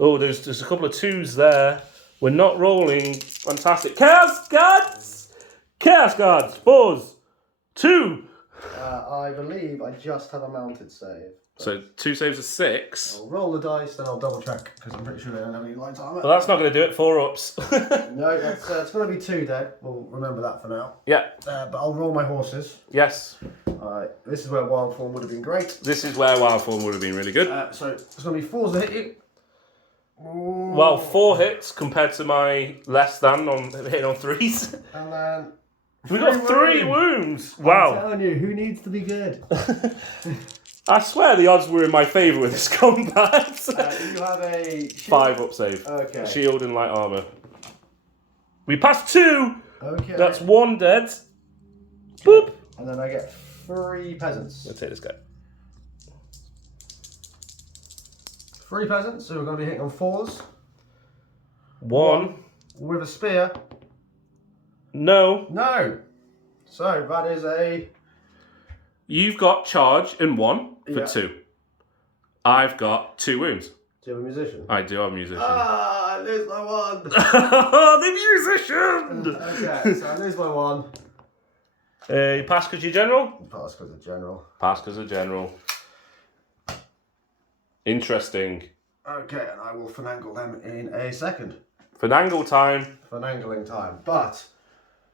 Oh, there's a couple of 2s there. We're not rolling. Fantastic. Chaos Guards! Chaos Guards! 4s. 2. I believe I just had a mounted save. So 2 saves of 6. I'll roll the dice, then I'll double check because I'm pretty sure they don't have any light armor. Well, that's not going to do it. 4 ups. No, it's going to be 2 dead. We'll remember that for now. Yeah. But I'll roll my horses. Yes. Alright, this is where wild form would have been great. This is where wild form would have been really good. So it's going to be 4s that hit you. Ooh. Well, 4 hits compared to my less than on hitting on 3s. And then We got 3 wounds. Wow. I'm telling you, who needs to be good? I swear the odds were in my favour with this combat. You have a shield. 5 up save. Okay. Shield and light armour. We passed 2. Okay. That's 1 dead. Boop. And then I get 3 peasants. Let's take this guy. 3 peasants, so we're going to be hitting on 4s. 1. With a spear. No. No. So that is a... You've got charge in 1 for 2. I've got 2 wounds. Do you have a musician? I do have a musician. Ah, I lose my 1. The musician! Okay, so I lose my 1. You pass because you're general? Pass because of general. Pass because of general. Interesting. Okay, and I will finagle them in a second. Finagle time. Finangling time. But,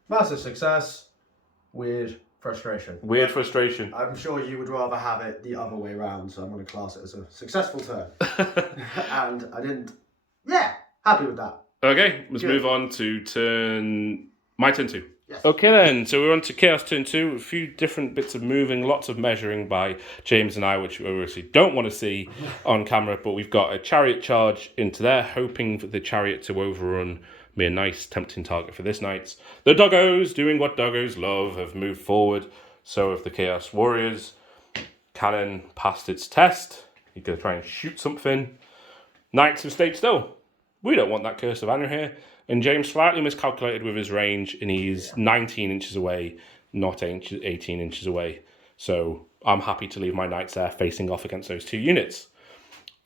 massive success. Weird frustration. Weird frustration. I'm sure you would rather have it the other way around, so I'm going to class it as a successful turn. And I didn't... Yeah, happy with that. Okay, let's move on to my turn 2. Yes. Okay then, so we're on to Chaos turn 2. A few different bits of moving, lots of measuring by James and I, which we obviously don't want to see on camera, but we've got a chariot charge into there, hoping for the chariot to overrun me, a nice tempting target for this night. The doggos, doing what doggos love, have moved forward. So have the Chaos Warriors. Cannon passed its test. You're going to try and shoot something. Knights have stayed still. We don't want that Curse of Anna here. And James slightly miscalculated with his range, and he's 19 inches away, not 18 inches away. So I'm happy to leave my knights there facing off against those 2 units.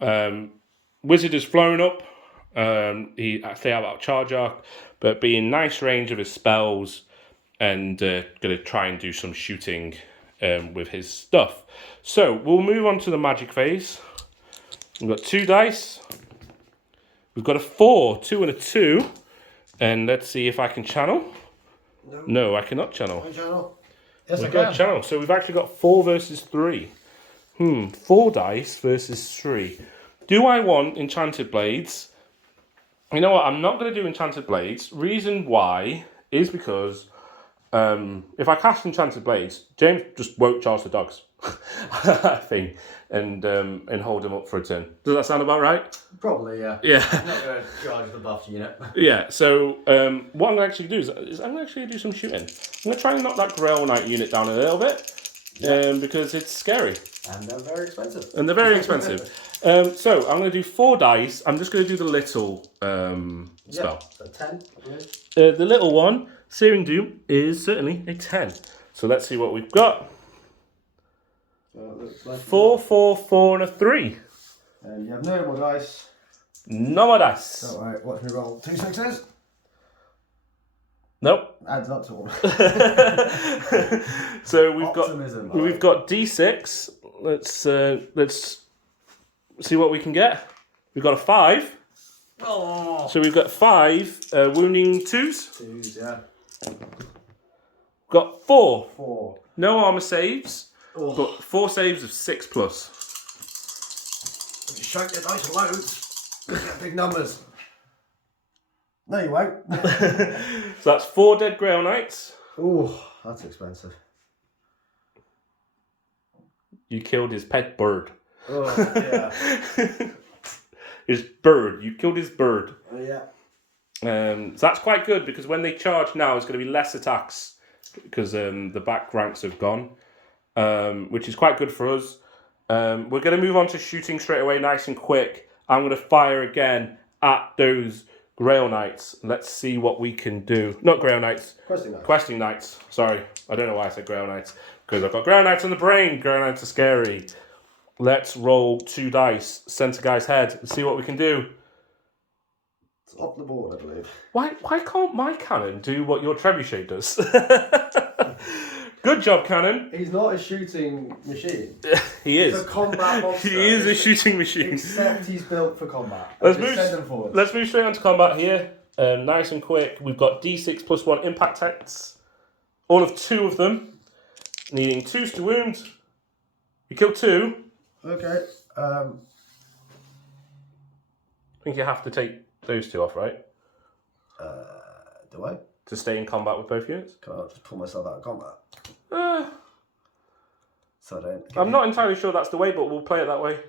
Wizard has flown up. He stay out of charge arc, but be in nice range of his spells, and going to try and do some shooting with his stuff. So we'll move on to the magic phase. We've got 2 dice. We've got a 4, 2 and a 2. And let's see if I can channel. No, I cannot channel. Can I channel? Yes, We've I got can. channel. So we've actually got 4 versus 3. 4 dice versus 3. Do I want Enchanted Blades? You know what? I'm not going to do Enchanted Blades. Reason why is because if I cast Enchanted Blades, James just won't charge the dogs. I think. And hold them up for a turn. Does that sound about right? Probably, yeah. Yeah. I'm not going to charge the buff unit. Yeah, so what I'm going to actually do is I'm going to actually do some shooting. I'm going to try and knock that Grail Knight unit down a little bit because it's scary. And they're very expensive. And they're very expensive. So I'm going to do 4 dice. I'm just going to do the little spell. So 10, I believe. The little one, Searing Doom, is certainly a 10. So let's see what we've got. So it looks like 4, 4, 4 and a 3. And you have no more dice. No more dice. Alright, watch me roll 2 6s. Nope. Adds up to one. So Optimism, we've got D6. Let's see what we can get. We've got a 5. Oh. So we've got 5 wounding 2s. 2s, yeah. We've got 4. 4. No armor saves, Oh. but 4 saves of 6+. If you shake the dice loads, you get big numbers. No, you won't. So that's 4 dead Grail Knights. Ooh, that's expensive. You killed his pet bird. Oh, yeah. His bird. You killed his bird. Yeah. So that's quite good because when they charge now, it's going to be less attacks because the back ranks have gone, which is quite good for us. We're going to move on to shooting straight away, nice and quick. I'm going to fire again at those Grail Knights. Let's see what we can do. Not Grail Knights. Questing Knights. Sorry. I don't know why I said Grail Knights. Because I've got Grail Knights on the brain. Grail Knights are scary. Let's roll 2 dice. Center guy's head. Let's see what we can do. It's off the board, I believe. Why can't my cannon do what your trebuchet does? Good job, cannon. He's not a shooting machine. He is. He's a combat monster. He is a shooting machine. Except he's built for combat. Let's move straight on to combat here. Nice and quick. We've got D6 plus 1 impact hits. All of 2 of them. Needing 2s to wound. You killed 2. Okay. I think you have to take those 2 off, right? Do I? To stay in combat with both units? Can I just pull myself out of combat? So I don't. I'm not entirely sure that's the way, but we'll play it that way.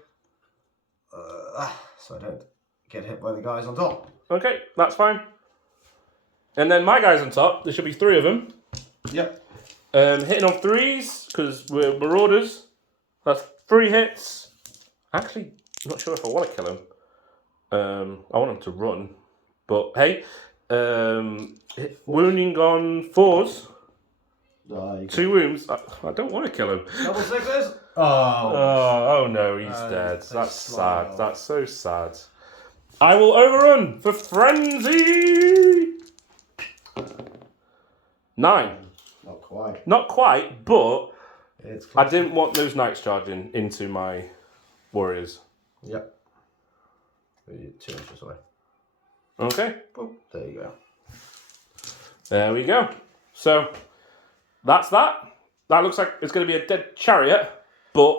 So I don't get hit by the guys on top. Okay, that's fine. And then my guys on top, there should be 3 of them. Yep. Hitting on 3s, because we're Marauders. That's 3 hits. Actually, I'm not sure if I want to kill him. I want him to run. But hey, wounding on 4s. 2 wounds. I don't want to kill him. Double 6s? Oh no, he's dead. That's sad. That's so sad. I will overrun for frenzy. 9. Not quite. Not quite, but It's I didn't want those knights charging into my warriors. Yep. 2 inches away. Okay. Boom. There you go. There we go. So that's that. That looks like it's going to be a dead chariot, but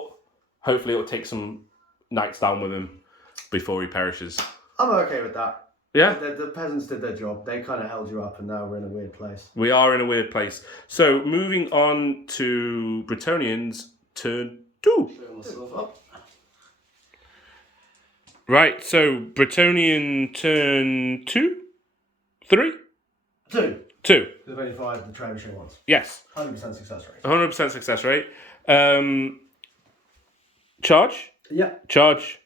hopefully it will take some knights down with him before he perishes. I'm okay with that. Yeah? The peasants did their job. They kind of held you up, and now we're in a weird place. We are in a weird place. So moving on to Bretonnians, turn 2. Show myself up. Right, so Bretonnian turn 2? 3? 2. 2. There's only 5 the trebuchet ones. Yes. 100% success rate. 100% success rate. Charge. Yeah. Charge.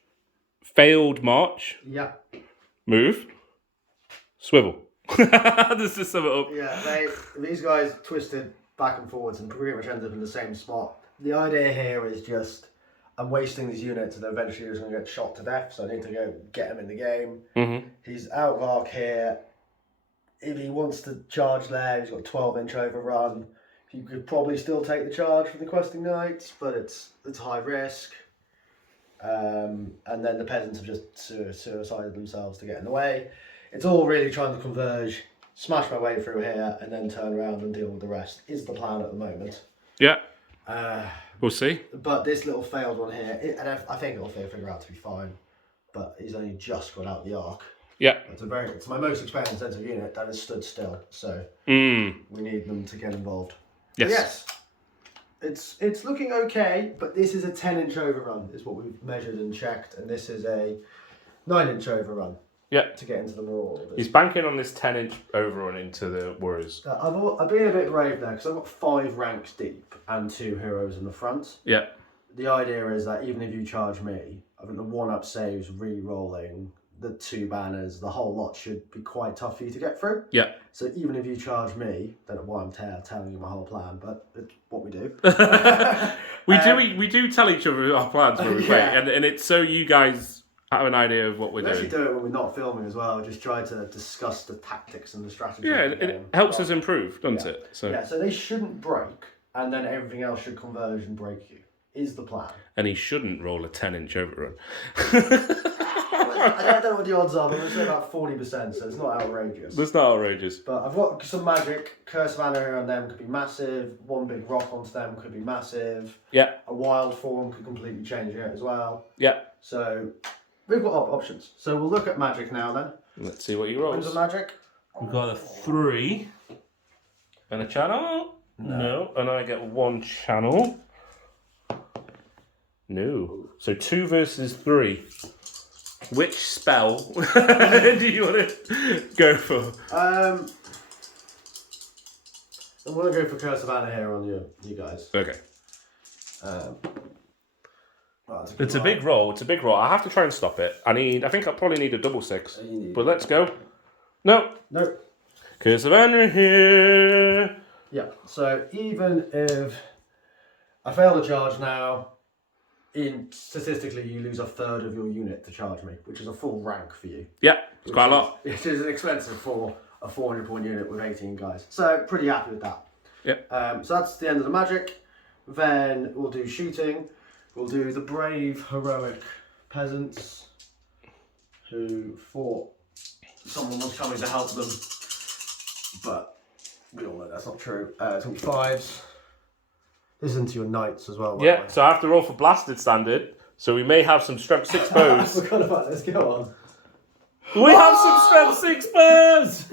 Failed march. Yeah. Move. Swivel. This is sum it up. Yeah, these guys twisted back and forwards and pretty much ended up in the same spot. The idea here is just, I'm wasting these units and eventually he's going to get shot to death, so I need to go get him in the game. Mm-hmm. He's out of arc here. If he wants to charge there, he's got a 12-inch overrun. You could probably still take the charge for the questing knights, but it's high risk. And then the peasants have just suicided themselves to get in the way. It's all really trying to converge, smash my way through here, and then turn around and deal with the rest, is the plan at the moment. Yeah. We'll see. But this little failed one here, and I think it'll figure out to be fine, but he's only just got out the arc. Yeah. It's my most experienced defensive unit that has stood still, so we need them to get involved. Yes. It's looking okay, but this is a 10-inch overrun, is what we've measured and checked, and this is a 9-inch overrun. Yeah. To get into the Marauders. He's banking on this 10-inch overrun into the Warriors. I've been a bit brave there because I've got 5 ranks deep and 2 heroes in the front. Yeah. The idea is that even if you charge me, I think the 1-up saves, re-rolling, the 2 banners, the whole lot should be quite tough for you to get through. Yeah. So even if you charge me, don't know why I'm telling you my whole plan, but it's what we do. We do tell each other our plans when we play, and it's so you guys have an idea of what we're We actually doing. do it when we're not filming as well. Just try to discuss the tactics and the strategy. Yeah, of the it game. helps us improve, doesn't it? So. Yeah, so they shouldn't break, and then everything else should converge and break you, is the plan. And he shouldn't roll a 10-inch overrun. I don't know what the odds are, but I'm going to say about 40%, so it's not outrageous. That's not outrageous. But I've got some magic. Curse of Anna on them could be massive. One big rock onto them could be massive. Yeah. A wild form could completely change it as well. Yeah. So we've got options. So we'll look at magic now then. Let's see what he When's rolls. the magic? We've got a 3 and a channel. No. And I get 1 channel. No. So 2 versus 3. Which spell do you want to go for? I'm going to go for Curse of Anna here on you guys. Okay. Well, It's a big roll. It's a big roll. I have to try and stop it. I think I probably need a double 6. But let's go. No. No. Curse of Anna here. Yeah. So even if I fail the charge now, statistically you lose a third of your unit to charge me, which is a full rank for you. Yeah, it's quite a lot. It is an expensive for a 400-point unit with 18 guys. So pretty happy with that. Yeah. So that's the end of the magic. Then we'll do shooting. We'll do the brave, heroic peasants who thought someone was coming to help them, but we all know that's not true. 25s. This is into your knights as well. Yeah, so I have to roll for blasted standard. So we may have some strength 6 I bows. forgot about this. Go on. We have some strength 6 bows.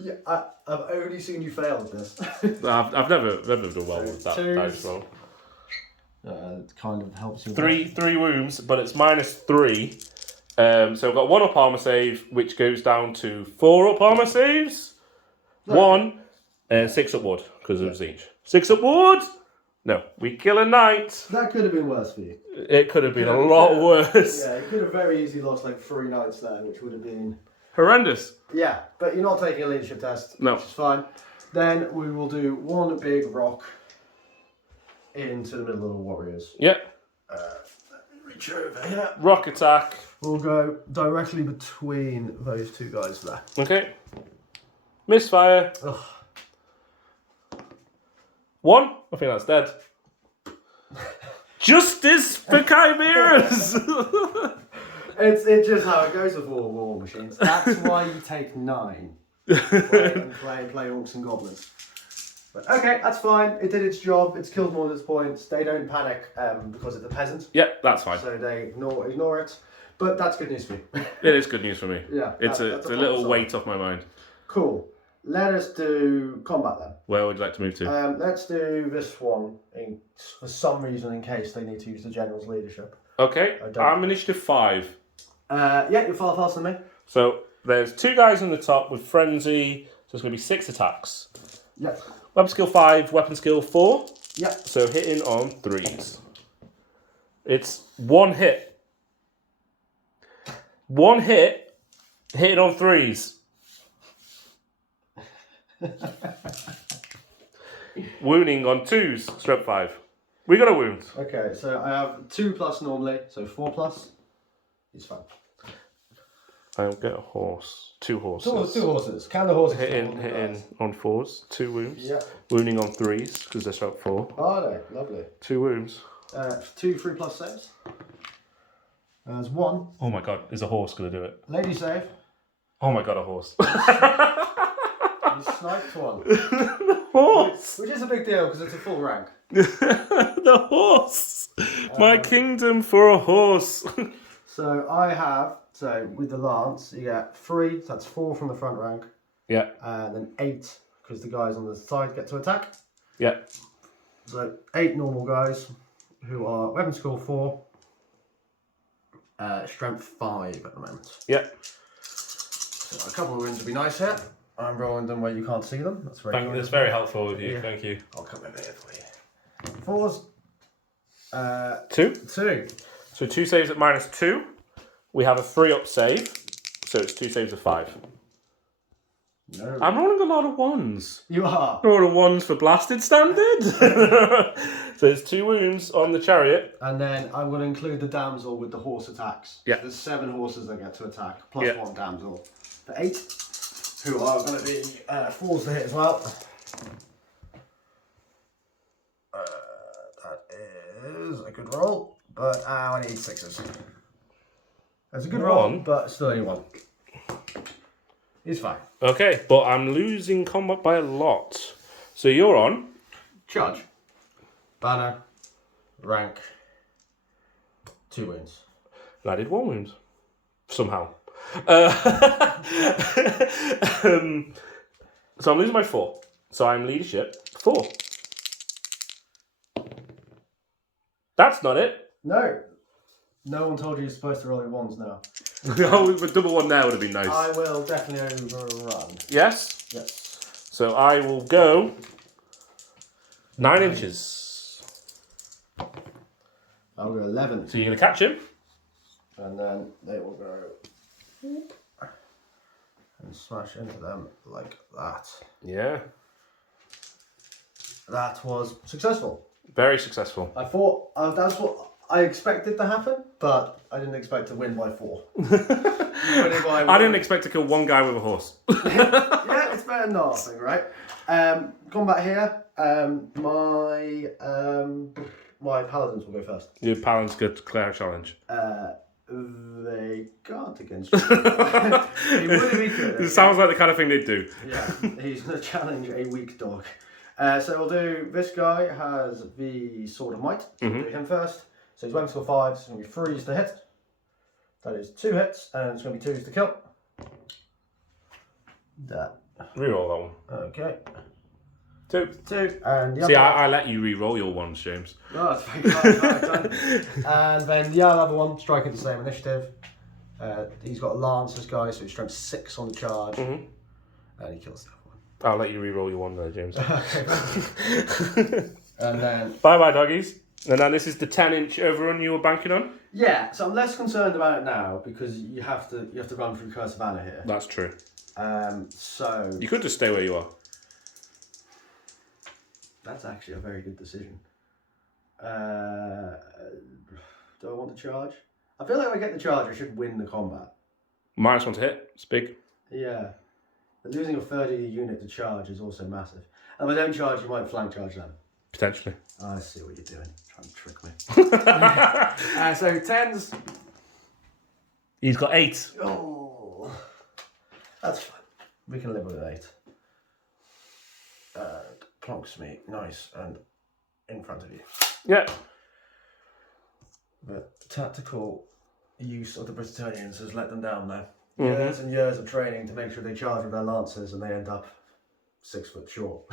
Yeah, I've only seen you fail at this. I've never done well with that Twos. dice roll. It kind of helps you. 3 wounds, but it's -3. So I've got 1 up armor save, which goes down to 4 up armor saves. No. 1 and 6 up wood because of siege. 6 up wood. No, we kill a knight. That could have been worse for you. It could have been a lot worse. Yeah, you could have very easily lost like 3 knights there, which would have been... Horrendous. Yeah, but you're not taking a leadership test, No. which is fine. Then we will do 1 big rock into the middle of the warriors. Yep. Reach over here. Rock attack. We'll go directly between those 2 guys there. Okay. Misfire. Ugh. 1. I think that's dead. Justice for chimeras. It's just how it goes with war machines. That's why you take 9. Play Orcs and Goblins. But okay, that's fine. It did its job. It's killed more of its points. They don't panic because it's a peasant. Yep, that's fine. So they ignore it. But that's good news for you. It is good news for me. Yeah. It's a little weight off my mind. Cool. Let us do combat then. Where would you like to move to? Let's do this one for some reason in case they need to use the general's leadership. Okay, I'm initiative 5. Yeah, you're far faster than me. So there's 2 guys on the top with frenzy. So it's going to be 6 attacks. Yeah. Weapon skill 5, weapon skill 4. Yeah. So hitting on 3s. It's 1 hit. 1 hit, hitting on 3s. Wounding on 2s, stroke 5. We got a wound. Okay, so I have 2+ normally, so 4+ is fine. I'll get a horse. 2 horses. 2 horses. Can the horses Hitting on 4s, 2 wounds. Yeah. Wounding on 3s because they're stroke 4. Are they? Lovely. 2 wounds. 2 3+ saves. There's 1. Oh my god, is a horse going to do it? Lady save. Oh my god, a horse. You sniped 1. Horse! Which is a big deal because it's a full rank. The horse! My kingdom for a horse. So I have, with the lance, you get 3, so that's 4 from the front rank. Yeah. And then 8, because the guys on the side get to attack. Yeah. So 8 normal guys, who are weapon skill 4, strength 5 at the moment. Yeah. So a couple of wounds would be nice here. I'm rolling them where you can't see them. That's very good. That's very helpful with you. Yeah. Thank you. I'll come over here for you. 4s. 2. 2. So 2 saves at -2. We have a 3 up save. So it's 2 saves of 5. No. I'm rolling a lot of ones. You are. Rolling ones for blasted standard. So there's 2 wounds on the chariot. And then I'm going to include the damsel with the horse attacks. Yeah. So there's 7 horses that get to attack, plus Yeah. 1 damsel. For 8, who are going to be 4s to hit as well. That is a good roll, but I need 6s. That's a good roll, but still only 1. He's fine. Okay, but I'm losing combat by a lot. So you're on. Charge. Banner. Rank. 2 wounds. And I did 1 wound. Somehow. So I'm losing by 4. So I'm leadership 4. That's not it. No. No one told you you're supposed to roll your 1s now. Oh, the double 1 there would have been nice. I will definitely overrun. Yes? Yes. So I will go 9 inches. I'll go 11. So you're going to catch him? And then they will go and smash into them like that. Yeah. That was successful. Very successful. I thought that's what I expected to happen, but I didn't expect to win by 4. I didn't expect to kill 1 guy with a horse. Yeah, it's better than nothing, right? Combat here. My paladins will go first. Your paladins get declare a challenge. They can't against you. He would if he could. It sounds like the kind of thing they'd do. Yeah, he's going to challenge a weak dog. So we'll do, this guy has the Sword of Might. So we'll do him first. So he's weapon skill 5, so it's going to be 3s to hit. That is 2 hits, and it's going to be 2s to kill. That. Reroll that one. Okay. 2. 2, and the See, other I let you re-roll your ones, James. Oh, that's very kind. And then the other one, striking the same initiative. He's got a lance, this guy, so he's strength 6 on the charge. And he kills the other one. I'll let you re-roll your one there, James. And then... Bye-bye, doggies. And then this is the 10-inch overrun you were banking on? Yeah, so I'm less concerned about it now, because you have to run through Curse of Anna here. That's true. So... You could just stay where you are. That's actually a very good decision. Do I want to charge? I feel like if I get the charge, I should win the combat. -1 to hit. It's big. Yeah. But losing a 30 unit to charge is also massive. And if I don't charge, you might flank charge them. Potentially. I see what you're doing. Trying to trick me. So 10s. He's got 8. Oh, that's fine. We can live with an 8. Plonks me nice and in front of you. Yeah. The tactical use of the Bretonnians has let them down now. Years and years of training to make sure they charge with their lances and they end up 6 foot short.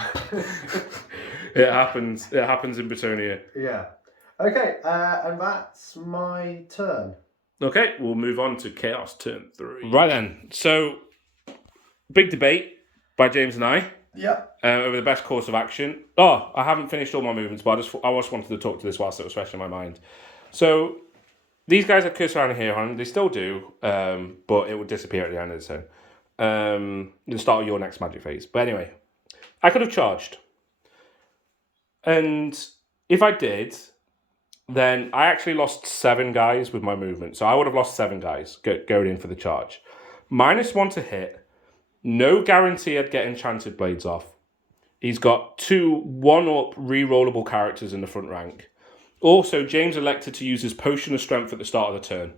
It happens. It happens in Bretonnia. Yeah. Okay, and that's my turn. Okay, we'll move on to Chaos turn 3. Right then. So, big debate by James and I. Yeah. Over the best course of action. Oh, I haven't finished all my movements, but I just wanted to talk to this whilst it was fresh in my mind. So, these guys had Curse around here, they still do, but it would disappear at the end of the turn. The start of your next magic phase. But anyway, I could have charged. And if I did, then I actually lost 7 guys with my movement. So I would have lost 7 guys going in for the charge. -1 to hit. No guarantee I'd get Enchanted Blades off. He's got 2 1-up re-rollable characters in the front rank. Also, James elected to use his Potion of Strength at the start of the turn,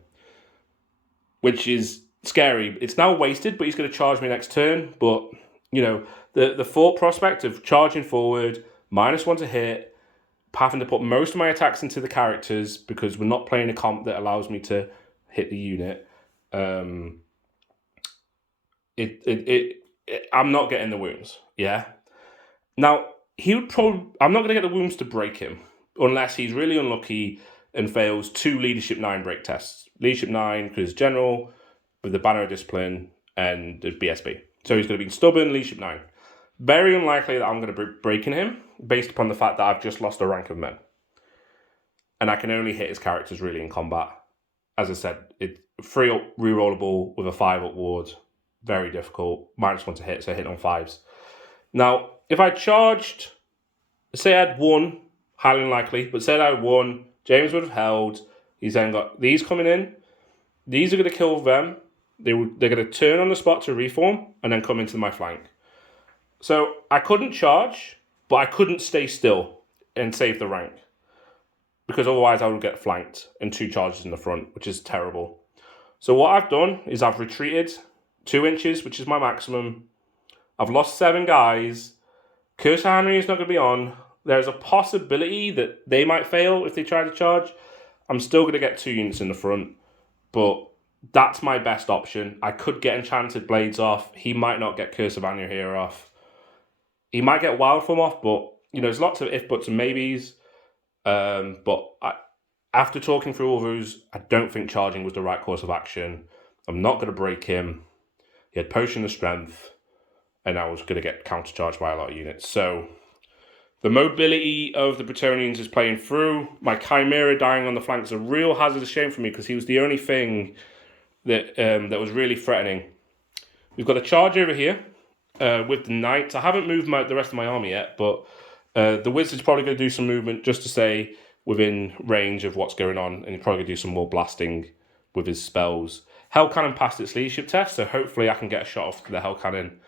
which is scary. It's now wasted, but he's going to charge me next turn. But, you know, the thought prospect of charging forward, -1 to hit, having to put most of my attacks into the characters because we're not playing a comp that allows me to hit the unit. I'm not getting the wounds. Yeah. Now he would probably. I'm not going to get the wounds to break him unless he's really unlucky and fails 2 Leadership 9 break tests. Leadership 9 because General with the Banner of Discipline and the BSB. So he's going to be stubborn. Leadership 9. Very unlikely that I'm going to be breaking him based upon the fact that I've just lost a rank of men, and I can only hit his characters really in combat. As I said, it's 3-up rerollable with a 5-up ward. very difficult. -1 to hit, so hit on 5s. Now, if I charged, say I had 1, highly unlikely, but say I had 1, James would have held. He's then got these coming in. These are going to kill them. They're going to turn on the spot to reform and then come into my flank. So I couldn't charge, but I couldn't stay still and save the rank. Because otherwise I would get flanked and 2 charges in the front, which is terrible. So what I've done is I've retreated 2 inches, which is my maximum. I've lost 7 guys. Curse Henry is not going to be on. There's a possibility that they might fail if they try to charge. I'm still going to get 2 units in the front, but that's my best option. I could get Enchanted Blades off. He might not get Curse of Anya here off. He might get Wild Form off, but there's lots of if, buts, and maybes. After talking through all those, I don't think charging was the right course of action. I'm not going to break him. He had Potion of Strength, and I was going to get countercharged by a lot of units. So the mobility of the Bretonnians is playing through. My Chimera dying on the flank is a real hazardous shame for me because he was the only thing that was really threatening. We've got a charge over here with the Knights. I haven't moved the rest of my army yet, but the Wizard's probably going to do some movement just to stay within range of what's going on, and he's probably going to do some more blasting with his spells. Hell Cannon passed its leadership test, so hopefully I can get a shot off the Hell Cannon.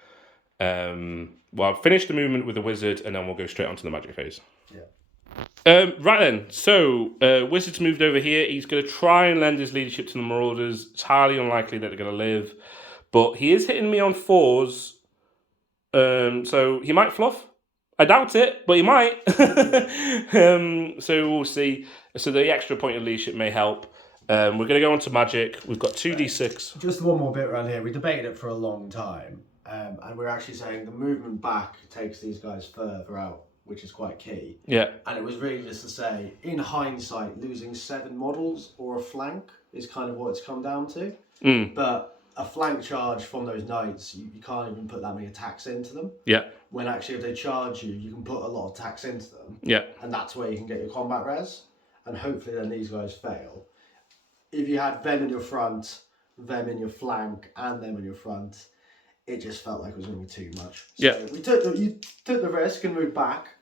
I'll finish the movement with the Wizard, and then we'll go straight onto the Magic phase. Yeah. Right then, so Wizard's moved over here. He's going to try and lend his leadership to the Marauders. It's highly unlikely that they're going to live, but he is hitting me on 4s, so he might fluff. I doubt it, but he might. So we'll see. So the extra point of leadership may help. We're going to go on to Magic. We've got 2d6. Just one more bit around here. We debated it for a long time, and we're actually saying the movement back takes these guys further out, which is quite key. Yeah. And it was really just to say, in hindsight, losing 7 models or a flank is kind of what it's come down to. But a flank charge from those knights, you can't even put that many attacks into them. Yeah. When actually if they charge you, you can put a lot of attacks into them. Yeah. And that's where you can get your combat res. And hopefully then these guys fail. If you had them in your front, them in your flank, and them in your front, it just felt like it was going to be too much. So yeah. You took the risk and moved back.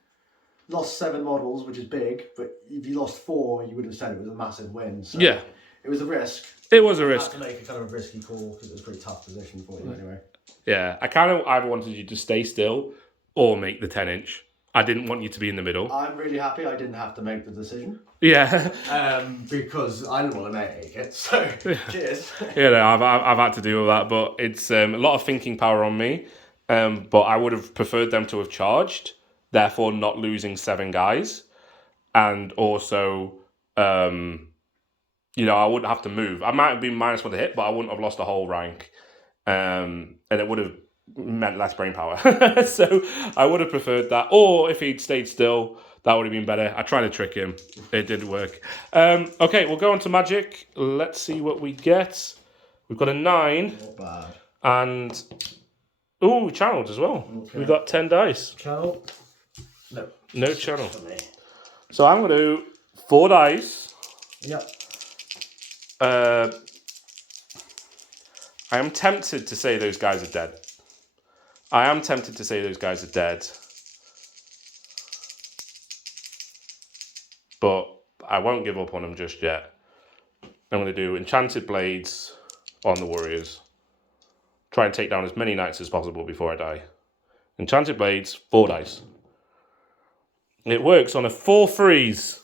Lost 7 models, which is big, but if you lost 4, you would have said it was a massive win. So yeah. It was a risk. It was a risk. You had to make a kind of risky call because it was a pretty tough position for you anyway. Yeah, I kind of either wanted you to stay still or make the 10-inch. I didn't want you to be in the middle. I'm really happy I didn't have to make the decision. Yeah. Because I didn't want to make it. So cheers. Yeah, no, I've had to deal with that, but it's a lot of thinking power on me. But I would have preferred them to have charged, therefore not losing 7 guys, and also, I wouldn't have to move. I might have been -1 to hit, but I wouldn't have lost a whole rank, and it would have meant less brain power. So I would have preferred that. Or if he'd stayed still, that would have been better. I tried to trick him. It didn't work. Okay, we'll go on to Magic. Let's see what we get. We've got a 9. Not bad. And... ooh, channeled as well. Okay. We've got 10 dice. Channel? No. No channel. So I'm going to do 4 dice. Yep. I am tempted to say those guys are dead. But I won't give up on them just yet. I'm going to do Enchanted Blades on the Warriors. Try and take down as many knights as possible before I die. Enchanted Blades, 4 dice. It works on a 4 freeze.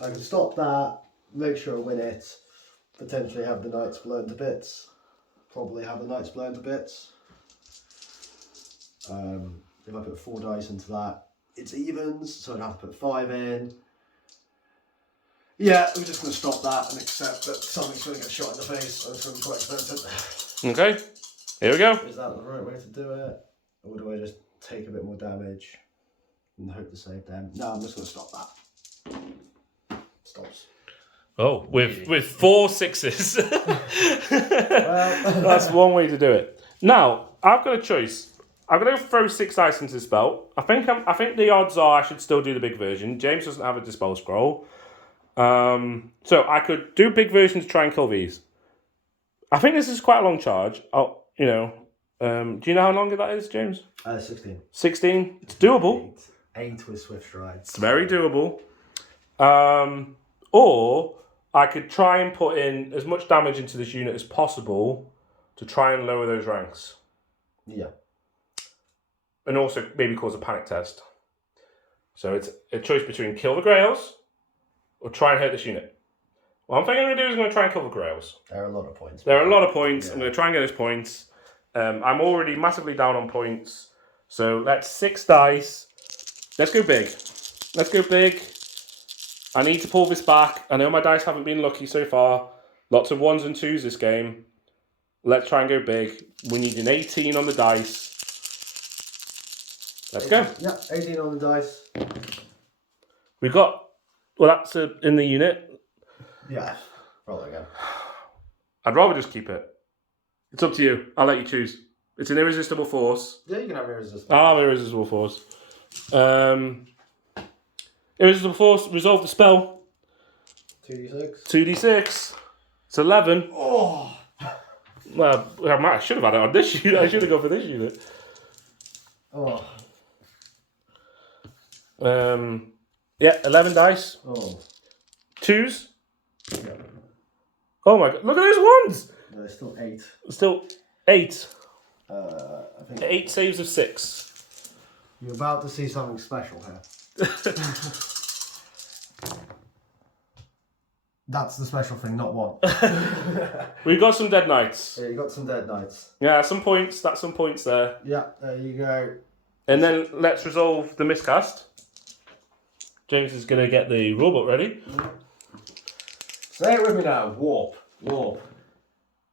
I can stop that, make sure I win it, potentially have the knights blown to bits. Probably have the knights blown to bits. If I put 4 dice into that, it's evens, so I'd have to put 5 in. Yeah, we're just going to stop that and accept that something's going to get shot in the face and it's going to be quite expensive. Okay, here we go. Is that the right way to do it? Or do I just take a bit more damage and hope to save them? No, I'm just going to stop that. Stops. Oh, with 4 6s. That's one way to do it. Now, I've got a choice. I'm going to throw 6 dice into the spell. I think the odds are I should still do the big version. James doesn't have a Dispel Scroll. So I could do big version to try and kill these. I think this is quite a long charge. Do you know how long that is, James? 16. 16. It's doable. 8 with swift strides. It's very doable. Or I could try and put in as much damage into this unit as possible to try and lower those ranks. Yeah. And also maybe cause a panic test. So it's a choice between kill the Grails or try and hit this unit. One thing I'm going to do is I'm going to try and kill the Grails. There are a lot of points. There are a lot of points. Yeah. I'm going to try and get those points. I'm already massively down on points. So let's 6 dice. Let's go big. Let's go big. I need to pull this back. I know my dice haven't been lucky so far. Lots of 1s and 2s this game. Let's try and go big. We need an 18 on the dice. Let's go. Yeah, 18 on the dice. We've got... Well, that's in the unit. Yeah, roll it again. I'd rather just keep it. It's up to you. I'll let you choose. It's an irresistible force. Yeah, you can have irresistible. I'll have irresistible force. Irresistible force, resolve the spell. 2d6. 2d6. It's 11. Oh! Well, I should have had it on this unit. I should have gone for this unit. Oh. Yeah, 11 dice. Oh. 2s. Yeah. Oh my god, look at those ones! No, there's still 8. Still 8. I think 8 saves of 6. You're about to see something special here. That's the special thing, not 1. We've got some dead knights. Yeah, you got some dead knights. Yeah, some points. That's some points there. Yeah, there you go. And then let's resolve the miscast. James is going to get the rulebook ready. Say it with me now. Warp. Warp.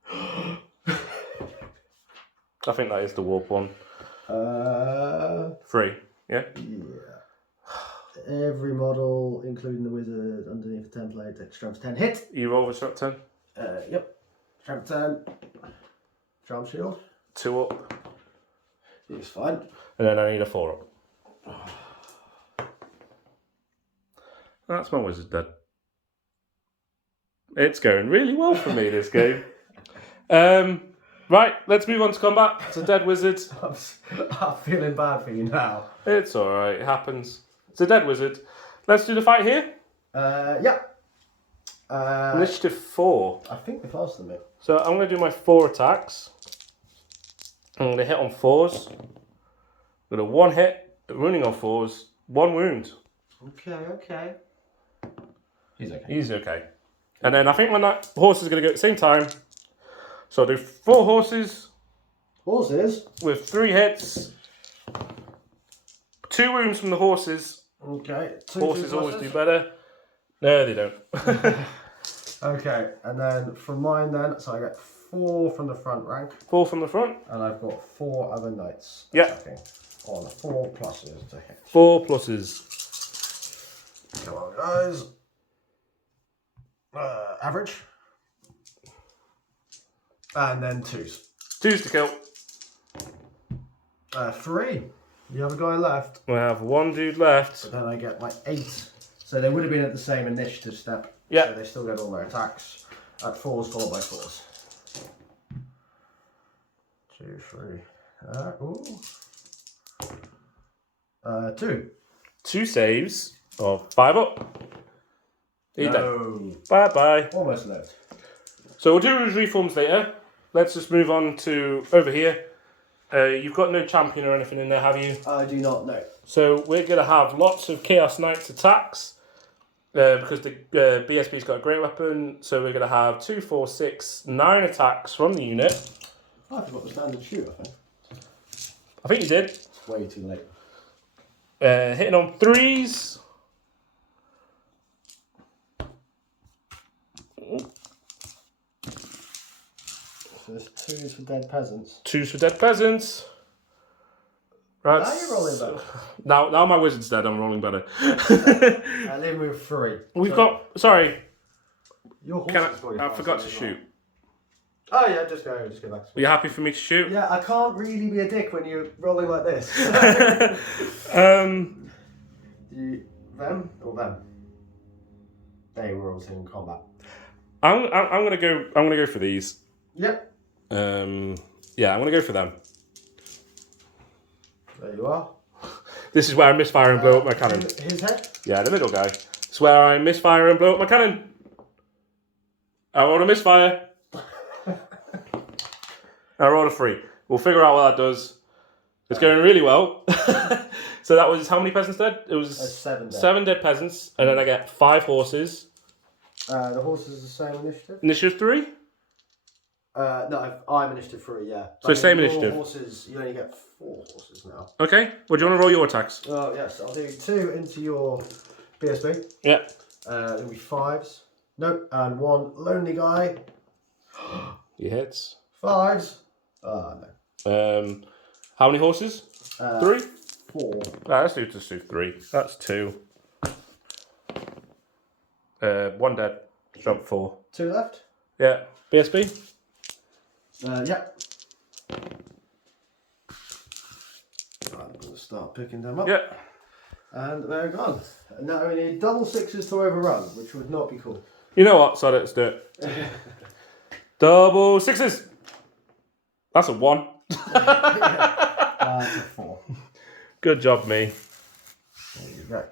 I think that is the warp one. 3. Yeah? Yeah. Every model, including the wizard, underneath the template, takes strength 10 hit. You roll with strength 10? Yep. Strength 10. Charm shield. 2 up. It's fine. And then I need a 4 up. That's my wizard dead. It's going really well for me, this game. Right, let's move on to combat. It's a dead wizard. I'm feeling bad for you now. It's alright, it happens. It's a dead wizard. Let's do the fight here. Yeah. Initiative 4. I think they're faster than me. So I'm going to do my 4 attacks. I'm going to hit on 4s. I'm going to 1 hit, wounding on 4s, 1 wound. Okay. He's okay. He's okay. And then I think my horse is going to go at the same time. So I'll do 4 horses. Horses? With 3 hits. 2 wounds from the horses. Okay. Horses always do better. No, they don't. Okay, and then from mine then, so I get 4 from the front rank. 4 from the front. And I've got 4 other knights. Yeah. On 4 pluses to hit. 4 pluses. Come on, guys. Average. And then 2s. 2s to kill. 3. You have a guy left. We have 1 dude left. But then I get my 8. So they would have been at the same initiative step. Yeah. So they still get all their attacks at 4s followed by 4s. 2, 3. 2. 2 saves of 5 up. Are you done? Bye-bye. Almost lived. So we'll do his reforms later. Let's just move on to over here. You've got no champion or anything in there, have you? I do not know. So we're going to have lots of Chaos Knights attacks. Because the BSB's got a great weapon. So we're going to have 2, 4, 6, 9 attacks from the unit. Oh, I forgot the standard shoot, I think. I think you did. It's way too late. Hitting on 3s. So there's 2s for dead peasants. 2s for dead peasants. Right. Now you're rolling better. Now my wizard's dead, I'm rolling better. I leave with 3. We've got... Sorry. Your horse is I forgot to shoot. Oh yeah, just go back. Are you happy for me to shoot? Yeah, I can't really be a dick when you're rolling like this. Them You, them or them? they were also in combat. I'm gonna go for these. Yep. Yeah, I'm gonna go for them. There you are. This is where I misfire and blow up my cannon. His head? Yeah, the middle guy. It's where I misfire and blow up my cannon. I rolled a misfire. I rolled a 3. We'll figure out what that does. It's going really well. So that was how many peasants dead? It was 7 dead. 7 dead peasants, and then I get 5 horses. The horses are the same initiative? Initiative 3? No, I'm initiative 3, yeah. So same your initiative. Horses, you only get 4 horses now. Okay. Well, do you want to roll your attacks? Oh, yes, I'll do 2 into your BSB. Yeah. It'll be 5s. Nope, and 1 lonely guy. He hits. 5s. Oh, no. How many horses? 3? 4. Let's do 3. That's 2. 1 dead. Jump 4. 2 left? Yeah. BSB? Yep. I'm going to start picking them up. Yeah. And they're gone. Now we need double 6s to overrun, which would not be cool. You know what? So let's do it. Double 6s. That's a 1. It's a 4. Good job, me. There you go.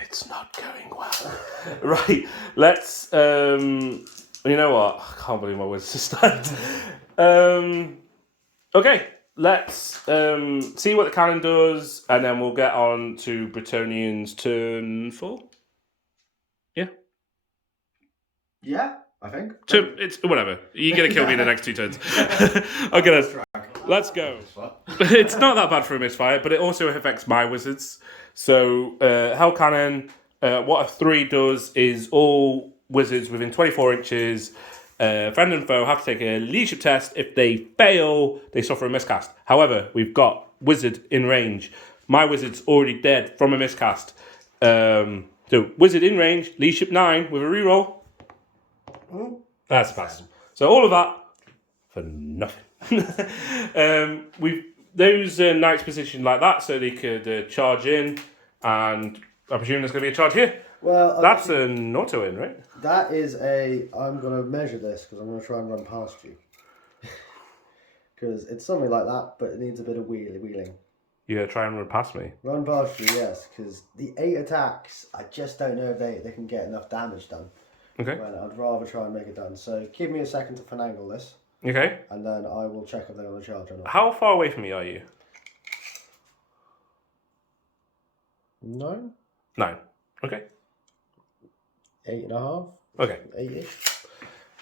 It's not going well. Right. Let's. You know what? I can't believe my words just started. Okay. Let's see what the cannon does, and then we'll get on to Bretonnian's turn 4. Yeah. Yeah, I think. It's whatever. You're gonna kill me in the next 2 turns. I'm gonna. Let's go. It's not that bad for a misfire, but it also affects my wizards. So Hell Cannon, what a 3 does is all wizards within 24 inches, friend and foe, have to take a leadership test. If they fail, they suffer a miscast. However, we've got wizard in range. My wizard's already dead from a miscast. So wizard in range, leadership 9 with a reroll. That's fast. So all of that for nothing. Those knights positioned like that so they could charge in, and I presume there's going to be a charge here. Well, that's an auto in, right? That is I'm going to measure this because I'm going to try and run past you. Because it's something like that, but it needs a bit of wheeling. You're going to try and run past me? Run past you, yes, because the 8 attacks, I just don't know if they can get enough damage done. Okay. Well, I'd rather try and make it done. So give me a second to finagle this. Okay. And then I will check if they're going to charge or not. How far away from me are you? 9. 9. Okay. 8.5. Okay. 8-ish.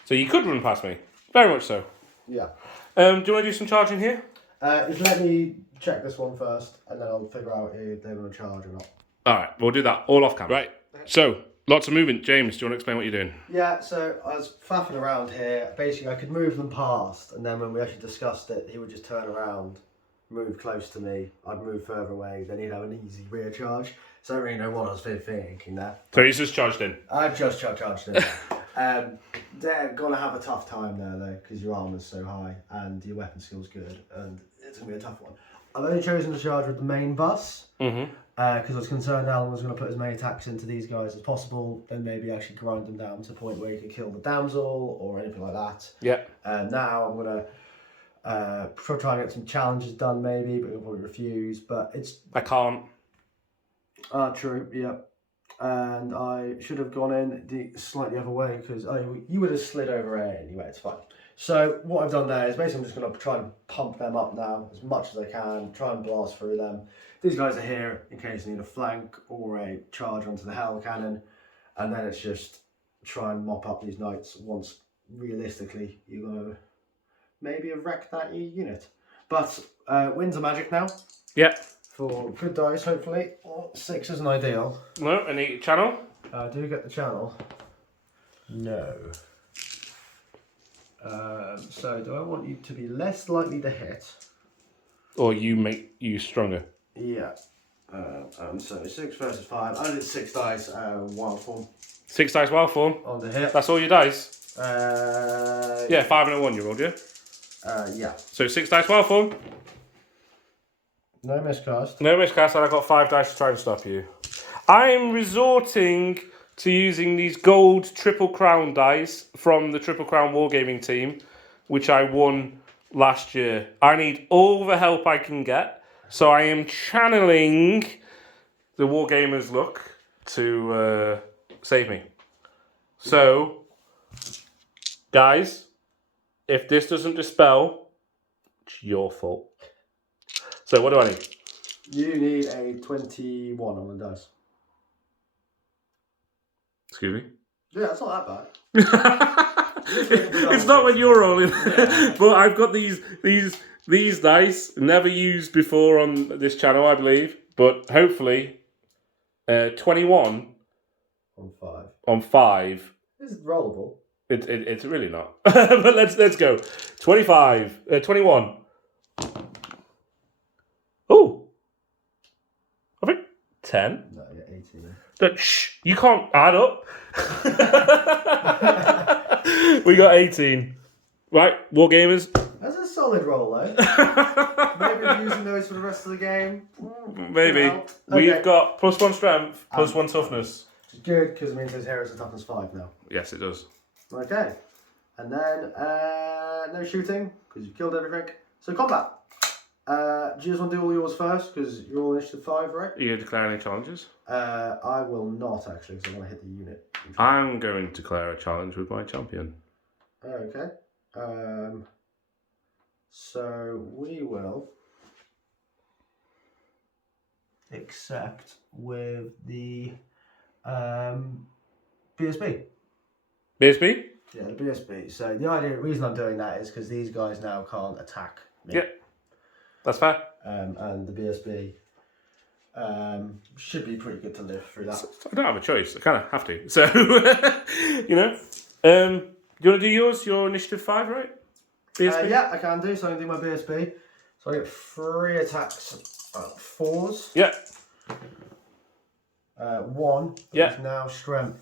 So you could run past me. Very much so. Yeah. Do you want to do some charging here? Just let me check this one first, and then I'll figure out if they're going to charge or not. All right. We'll do that all off camera. Right. So, lots of movement. James, do you want to explain what you're doing? Yeah, so I was faffing around here. Basically, I could move them past, and then when we actually discussed it, he would just turn around, move close to me. I'd move further away, then he'd have an easy rear charge. So I don't really know what I was thinking there. So he's just charged in? I've just charged in. They're going to have a tough time there, though, because your armour's so high, and your weapon skill's good, and it's going to be a tough one. I've only chosen to charge with the main bus. Mm-hmm. Because I was concerned Alan was going to put as many attacks into these guys as possible, then maybe actually grind them down to a point where you can kill the damsel or anything like that. Yeah. Now I'm going to try and get some challenges done maybe, but you'll probably refuse. But it's... I can't. True, yeah. And I should have gone in the slightly other way because you would have slid over it anyway, it's fine. So what I've done there is basically I'm just going to try and pump them up now as much as I can, try and blast through them. These guys are here in case they need a flank or a charge onto the Hell Cannon, and then it's just try and mop up these knights once realistically you're going to maybe have wrecked that unit. But wins are magic now. Yeah. For good dice, hopefully. 6 isn't ideal. No, any channel? I do get the channel. No. So do I want you to be less likely to hit? Or you make you stronger? Yeah. So 6 versus 5. I did 6 dice, wild form. 6 dice wild form? On the hit. That's all your dice? Yeah, 5 and a 1 you rolled, yeah? Yeah. So 6 dice wild form? No miscast. No miscast, and I've got 5 dice to try and stop you. I'm resorting to using these gold Triple Crown dice from the Triple Crown Wargaming team, which I won last year. I need all the help I can get, so I am channeling the Wargamers luck to save me. So, guys, if this doesn't dispel, it's your fault. So, what do I need? You need a 21 on the dice. Excuse me? Yeah, it's not that bad. It's not when you're rolling. But I've got these dice, never used before on this channel, I believe. But hopefully, 21 On 5. on 5. This is rollable. It's really not. But let's go. 25. 21. Oh. I think 10. No, yeah, 18. But shh, you can't add up. We got 18. Right, Wargamers. That's a solid roll, though. Maybe we're using those for the rest of the game. Maybe. Okay. We've got +1 strength, +1 toughness. Which is good, because it means his heroes are toughness 5 now. Yes, it does. Okay. And then, no shooting, because you've killed everything. So combat. Do you just want to do all yours first, because you're all initiative 5, right? Are you declaring any challenges? I will not, actually, because I want to hit the unit. I'm going to declare a challenge with my champion. Okay. So we will accept with the BSB. BSB? Yeah, the BSB. So the reason I'm doing that is because these guys now can't attack me. Yeah, that's fair. And the BSB should be pretty good to live through that. I don't have a choice. I kind of have to. So, you know. Do you want to do yours? Your initiative 5, right? BSB? Yeah, I can do. So I can do my BSB. So I get 3 attacks, 4s. Yeah. 1. Yeah. He's now strength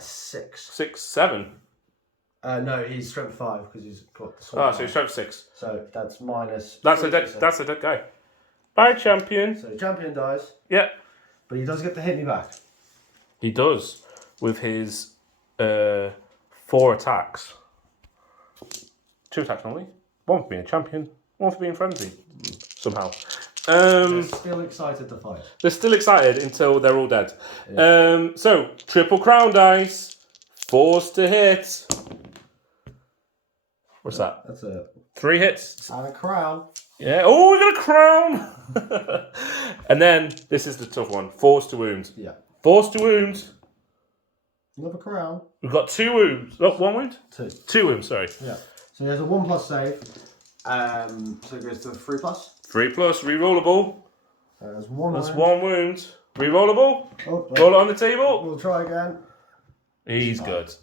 6. 6, 7. No, he's strength 5 because he's got the sword. Oh, so you're strength 6. So that's minus. That's a 3%. dead guy. Bye, champion. So the champion dies, Yeah. but he does get to hit me back. He does with his 4 attacks. 2 attacks only. 1 for being a champion, 1 for being friendly. Somehow. They're still excited to fight. They're still excited until they're all dead. Yeah. So, Triple Crown dice. 4s to hit. What's that? That's a 3 hits. and a crown. Yeah. Oh, we got a crown. And then, this is the tough one. 4s to wound. Yeah. 4s to wound. Another crown. We've got 2 wounds. Oh, 1 wound? 2. 2 wounds, sorry. Yeah. So there's a 1+ save. So it goes to a 3+. 3+, rerollable. There's 1. That's wound. 1 wound. Rerollable. Oh, Roll it on the table. we'll try again. He's good.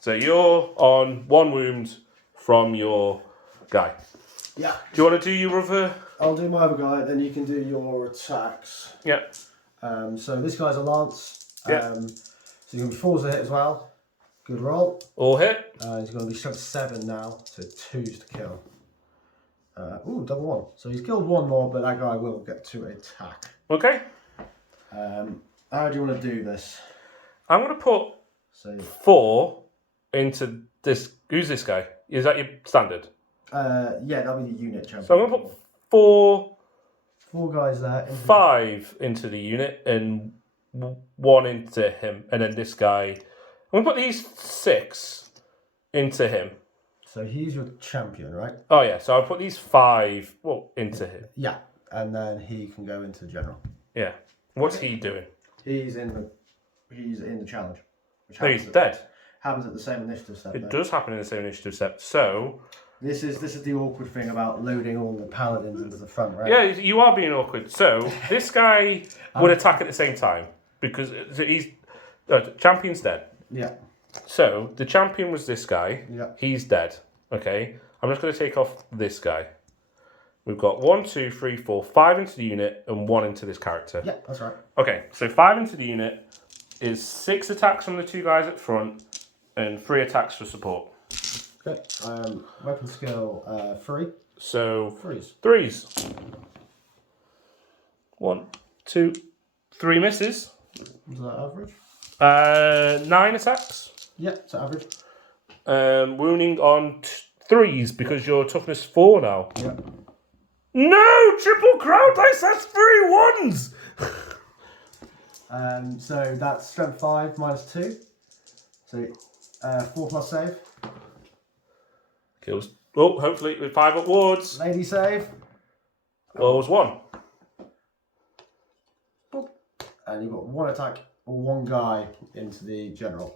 So you're on 1 wound from your guy. Yeah. Do you want to do your other? I'll do my other guy, then you can do your attacks. Yeah. So this guy's a lance. Yeah. So you can be 4s to hit as well. Good roll. All hit. He's going to be strength 7 now, so 2s to kill. Ooh, double 1. So he's killed 1 more, but that guy will get to attack. Okay. How do you want to do this? I'm going to put So 4 into this. Who's this guy? Is that your standard? yeah, that'll be the unit champion. So I'm going to put 4, 4 guys there. 5 into the unit and 1 into him, and then this guy. I'm going to put these 6 into him. So he's your champion, right? Oh yeah, so I'll put these 5 into him. Yeah, and then he can go into the general. Yeah. What's he doing? He's in the challenge. Which No, he's dead. Happens at the same initiative step. It does happen in the same initiative step. So This is the awkward thing about loading all the paladins into the front, right? yeah, you are being awkward. So this guy would attack at the same time because he's champion's dead. Yeah. So the champion was this guy. Yeah. He's dead. Okay. I'm just going to take off this guy. We've got 1, 2, 3, 4, 5 into the unit and 1 into this character. Yeah, that's right. Okay, so 5 into the unit is 6 attacks from the 2 guys at front and 3 attacks for support. Okay. Weapon skill 3. So 3s. 3s. 1, 2, 3 misses. Is that average? 9 attacks. Yeah, it's average. Wounding on 3s because you're toughness 4 now. Yeah. No! Triple crown dice, that's 3 1s! So that's strength 5 minus 2. So 4 plus save. Kills. Oh, hopefully with 5 upwards. Lady save. Oh, it was 1. And you've got 1 attack or 1 guy into the general.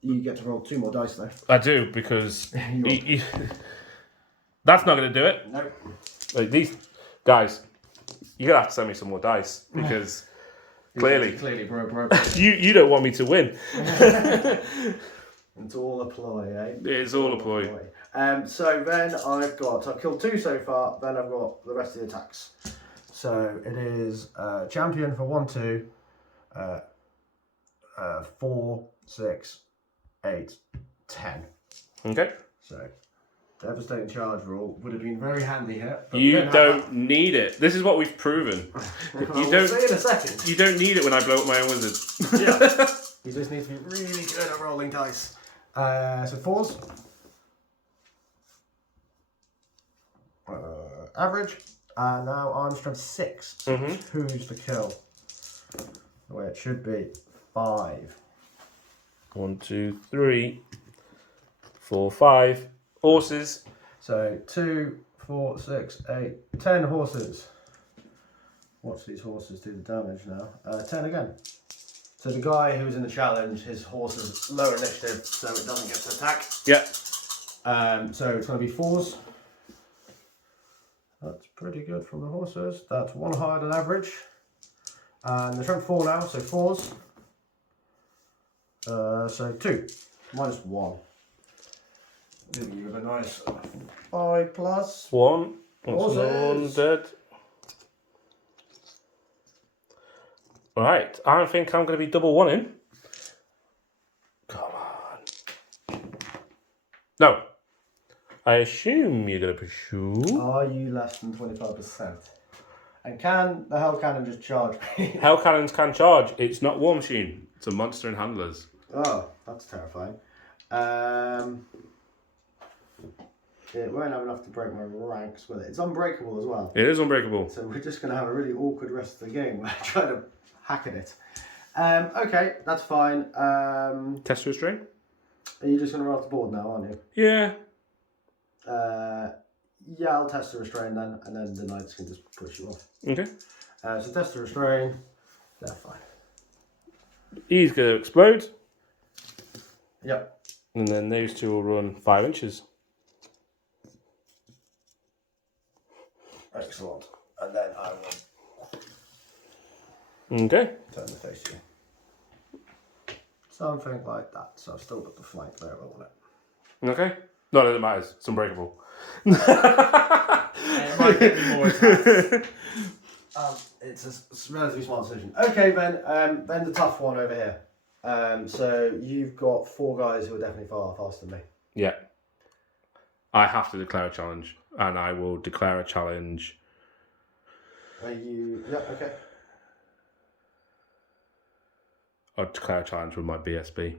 You get to roll 2 more dice though. I do, because that's not going to do it. Nope. Like, these guys, you're going to have to send me some more dice, because clearly, bro. you don't want me to win. It's all a ploy, eh? It is all a ploy. So then I've killed 2 so far, then I've got the rest of the attacks. So it is champion for 1, 2, 4, 6, 8, 10. Okay. So devastating charge rule would have been very handy here. But You don't need it. This is what we've proven. We'll see in a second. You don't need it when I blow up my own wizard. Yeah. You just need to be really good at rolling dice. So 4s. Average. And now I'm strength 6. So who's the kill? The way it should be. 5. 1, 2, 3, 4, 5. Horses. So 2, 4, 6, 8, 10 horses. Watch these horses do the damage now. 10 again. So the guy who was in the challenge, his horse is lower initiative, so it doesn't get to attack. Yeah. So it's going to be 4s. That's pretty good from the horses. That's 1 higher than average. And they're strength 4 now, so 4s. So 2 minus 1. Give you a nice 5 plus. 1. Horses. Dead. Right, I think I'm going to be double 1-ing. Come on. No. I assume you're going to pursue. Are you less than 25%? And can the Hell Cannon just charge me? Hell cannons can charge. It's not War Machine. It's a monster and handlers. Oh, that's terrifying. It won't have enough to break my ranks with it. It's unbreakable as well. It is unbreakable. So we're just going to have a really awkward rest of the game where I try to hack at it. Okay, that's fine. Test restrain? Are you just going to run off the board now, aren't you? Yeah. Yeah, I'll test the restrain then, and then the knights can just push you off. Okay. So test the restrain. They're fine. He's going to explode. Yep. And then those two will run 5 inches. Excellent. And then I will Okay. turn the face to you. Something like that. So I've still got the flank there on it. Okay. Not that it matters. It's unbreakable. It might get me more attacks. It's a relatively smart decision. Okay, Ben. Then the tough one over here. So you've got 4 guys who are definitely far faster than me. Yeah. I have to declare a challenge, and I will declare a challenge. Are you? Yeah. Okay. I'll declare a challenge with my BSB.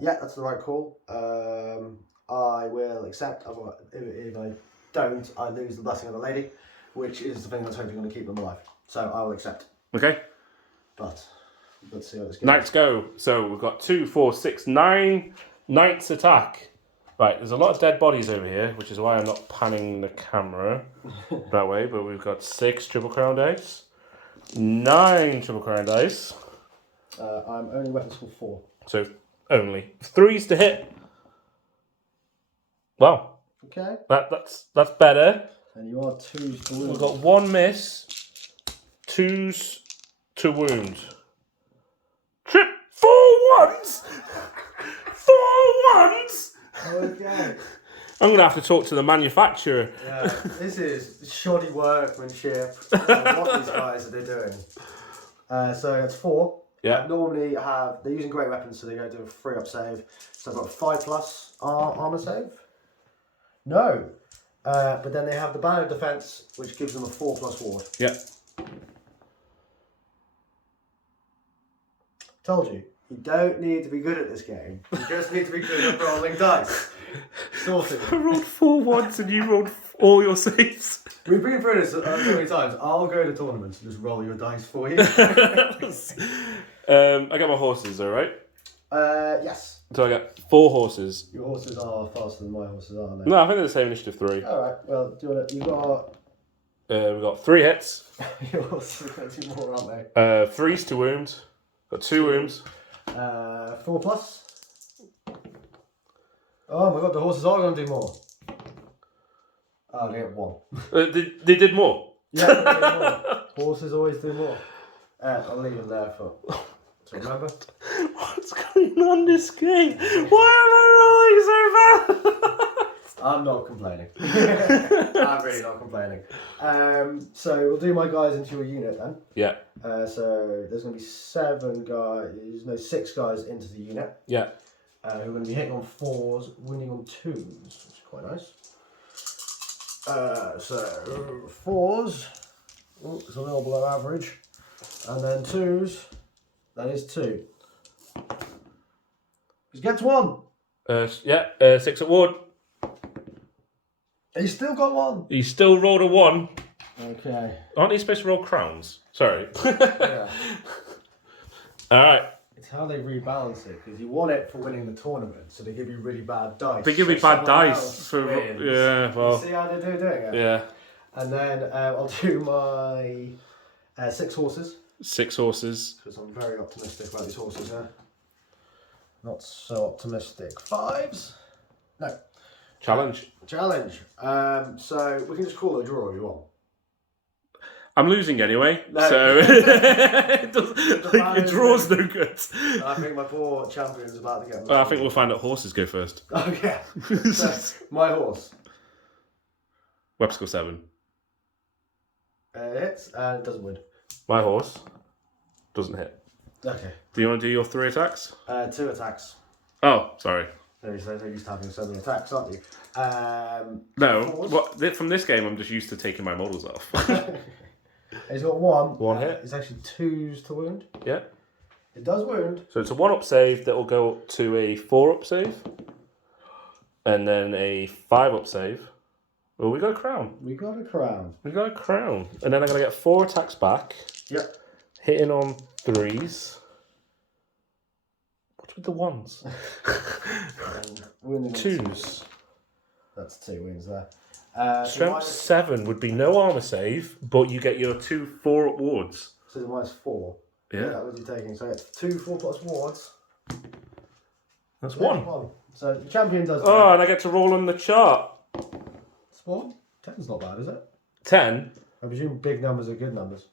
Yeah, that's the right call. I will accept. If I don't, I lose the blessing of the lady, which is the thing that's hopefully going to keep them alive. So I will accept. Okay. But let's see how this goes. Knights go. So we've got 2, 4, 6, 9 knights attack. Right, there's a lot of dead bodies over here, which is why I'm not panning the camera that way. But we've got 6 triple crown dice, 9 triple crown dice. I'm only weapon skill 4. So only 3s to hit. Wow. Okay. That's better. And you are 2s to wound. We've got 1 miss, 2s to wound. 4 1s. 4 1s. Okay. I'm going to have to talk to the manufacturer. Yeah, this is shoddy workmanship. What these guys are doing. So it's 4. Yeah. Normally they're using great weapons, so they go do a 3-up save. So I've got 5 plus armor save. No. But then they have the banner of defense, which gives them a 4 plus ward. Yeah. Told you. You don't need to be good at this game. You just need to be good at rolling dice. Sorted. I rolled 4 1s and you rolled all your saves. We've been through this so many times. I'll go to tournaments and just roll your dice for you. I got my horses, alright? Yes. So I got 4 horses. Your horses are faster than my horses, aren't they? No, I think they're the same initiative 3. Alright, well, do you want to... You got... We've got 3 hits. Your horses are going to do more, aren't they? 3's to wound. Got 2 wounds. 4 plus. Oh my god, the horses are going to do more. Oh, they get 1. They did more. Yeah, they did more. Horses always do more. I'll leave them there for... So remember? What's going on this game? Why am I rolling so bad? I'm not complaining. I'm really not complaining. So we'll do my guys into your unit then. Yeah. So there's going to be 6 guys into the unit. Yeah. Who are going to be hitting on 4s, winning on 2s, which is quite nice. So 4s, it's a little below average, and then 2s, that is 2. Just gets 1. 6 at ward. He's still got 1. He still rolled a 1. Okay. Aren't you supposed to roll crowns? Sorry. Yeah. Alright. It's how they rebalance it, because you want it for winning the tournament, so they give you really bad dice. They give me so bad someone dice else for wins. yeah. Well. You see how they're doing it? Yeah. And then I'll do my 6 horses, 6 horses. because I'm very optimistic about these horses here. Not so optimistic. 5s? No. Challenge. Challenge. So we can just call it a draw if you want. I'm losing anyway, No. so it draws no good. I think my poor champion's about to get. I think we'll find out horses go first. Okay. So, my horse. Web score 7. Hits and it doesn't win. My horse doesn't hit. Okay. Do you want to do your 3 attacks? 2 attacks. Oh, sorry. They're used to having so many attacks, aren't you? No, Horse. from this game, I'm just used to taking my models off. He's got 1. 1 hit. It's actually 2s to wound. Yeah. It does wound. So it's a 1-up save that will go up to a 4-up save. And then a 5-up save. Well, we got a crown. We got a crown. We got a crown. And then I'm going to get 4 attacks back. Yep. Hitting on 3s. What's with the 1s? And winning on 2s. That's 2 wins there. Strength 7 would be no armor save, but you get your 2 4-up wards. So mine's 4. Yeah. That was you taking. So it's 2 4 plus wards. That's Yeah, 1. So the champion does. Oh, and I get to roll on the chart. Spawn? 10's not bad, is it? 10. I presume big numbers are good numbers.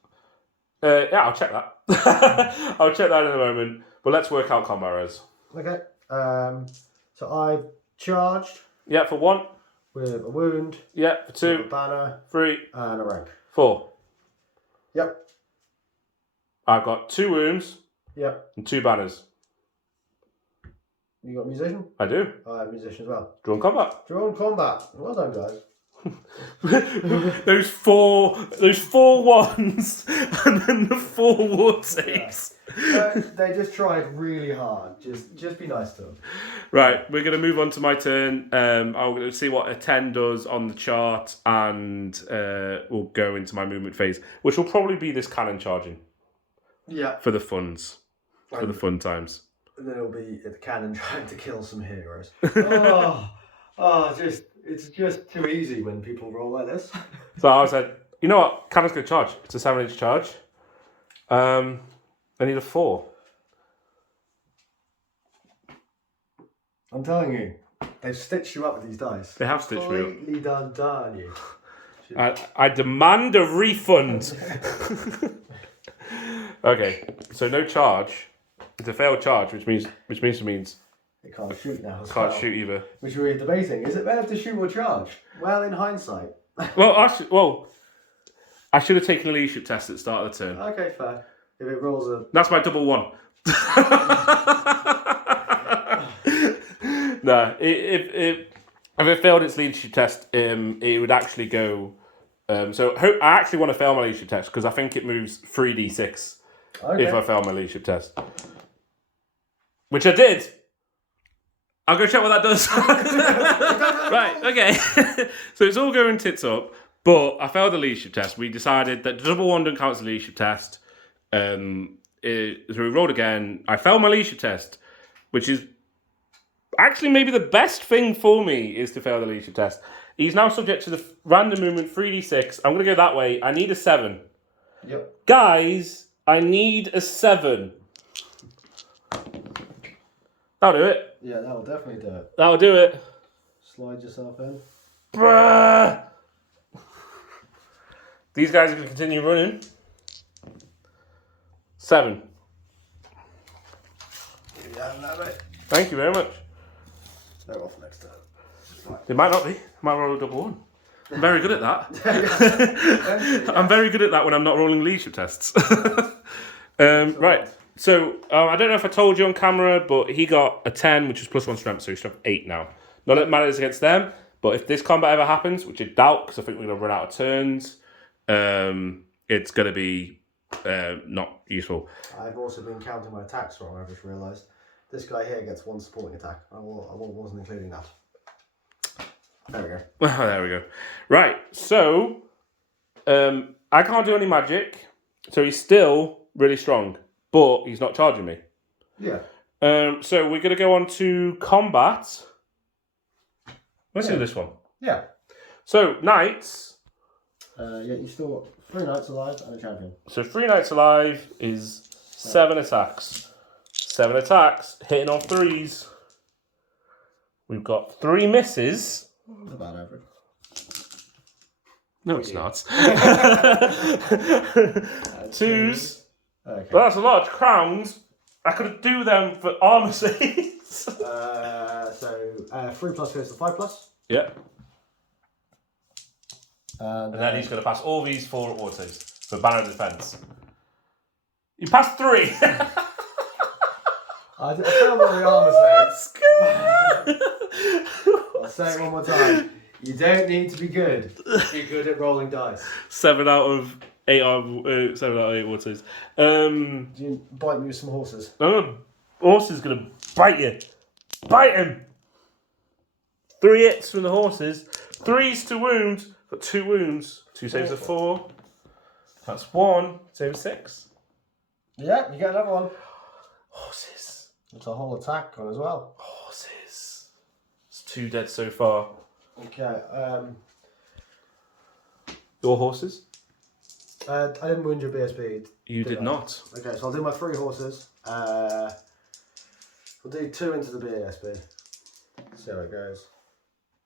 Yeah, I'll check that. I'll check that in a moment. But let's work out combat res. Okay. So I've charged Yeah, for 1. with a wound, Yeah, for 2. a banner, 3. and a rank. 4. Yep. I've got 2 wounds Yep. and 2 banners. You got musician? I do. I have musician as well. Drawn combat. Drawn combat. Well done, guys. those four 1s and then the 4 ward saves. They just tried really hard. Just be nice to them. Right, we're going to move on to my turn. I'm going to see what a 10 does on the chart, and we'll go into my movement phase, which will probably be this cannon charging. Yeah. For the funds. For the fun times. And then it'll be the cannon trying to kill some heroes. It's just too easy when people roll like this. So I said, you know what? Cannon's going to charge. It's a 7-inch charge. I need a 4. I'm telling you, they've stitched you up with these dice. They have stitched me up. Completely done you. I demand a refund. Okay, so no charge. It's a failed charge, which means It can't shoot now. can't shoot either. Which we're debating. Is it better to shoot or charge? Well, in hindsight. I should have taken a leadership test at the start of the turn. Okay, fair. If it rolls a... That's my double 1. No, if it failed its leadership test, it would actually go. So I actually want to fail my leadership test because I think it moves 3d6 if I fail my leadership test. which I did. I'll go check what that does. Right, okay. So it's all going tits up, but I failed the leadership test. We decided that double one don't count as a leadership test. So we rolled again. I failed my leadership test, which is actually maybe the best thing for me is to fail the leadership test. He's now subject to the random movement 3d6. I'm going to go that way. I need a 7. Yep. Guys, I need a 7. That'll do it. Yeah, that'll definitely do it. That'll do it. Slide yourself in. Bruh. These guys are going to continue running. 7. Thank you very much. They're off next time. They might not be. Might roll a double 1. I'm very good at that. I'm very good at that when I'm not rolling leadership tests. Right. So, I don't know if I told you on camera, but he got a 10, which is +1 strength, so he's strength 8 now. Not that it matters against them, but if this combat ever happens, which I doubt, because I think we're going to run out of turns, it's going to be not useful. I've also been counting my attacks wrong, I've just realised. This guy here gets 1 supporting attack. I wasn't including that. There we go. Well, there we go. Right, so I can't do any magic, so he's still really strong, but he's not charging me. Yeah. So we're going to go on to combat. Let's do this one. Yeah. So, knights. Yeah, you still got 3 knights alive and a champion. So 3 knights alive is 7 attacks. 7 attacks, hitting on 3s. We've got 3 misses. About average. No, it's not. 2s. Okay. But that's a lot of crowns. I could do them for armor saves. So 3 plus goes to 5 plus. Yeah. And then he's going to pass all these 4 autos for banner of defense. You passed 3. I failed all the armor saves. I'll say it one more time. You don't need to be good. You're good at rolling dice. 7 out of 8 autos. Do you bite me with some horses? No, horse is going to bite you. Bite him. 3 hits from the horses. 3s to wound. Got 2 wounds. 2 saves of 4. That's 1. Save of 6. Yeah, you get another one. Horses. It's a whole attack on as well. Horses. It's 2 dead so far. Okay. Your horses? I didn't wound your BSB. You did not. Okay, so I'll do my 3 horses. We'll do 2 into the BSB. See how it goes.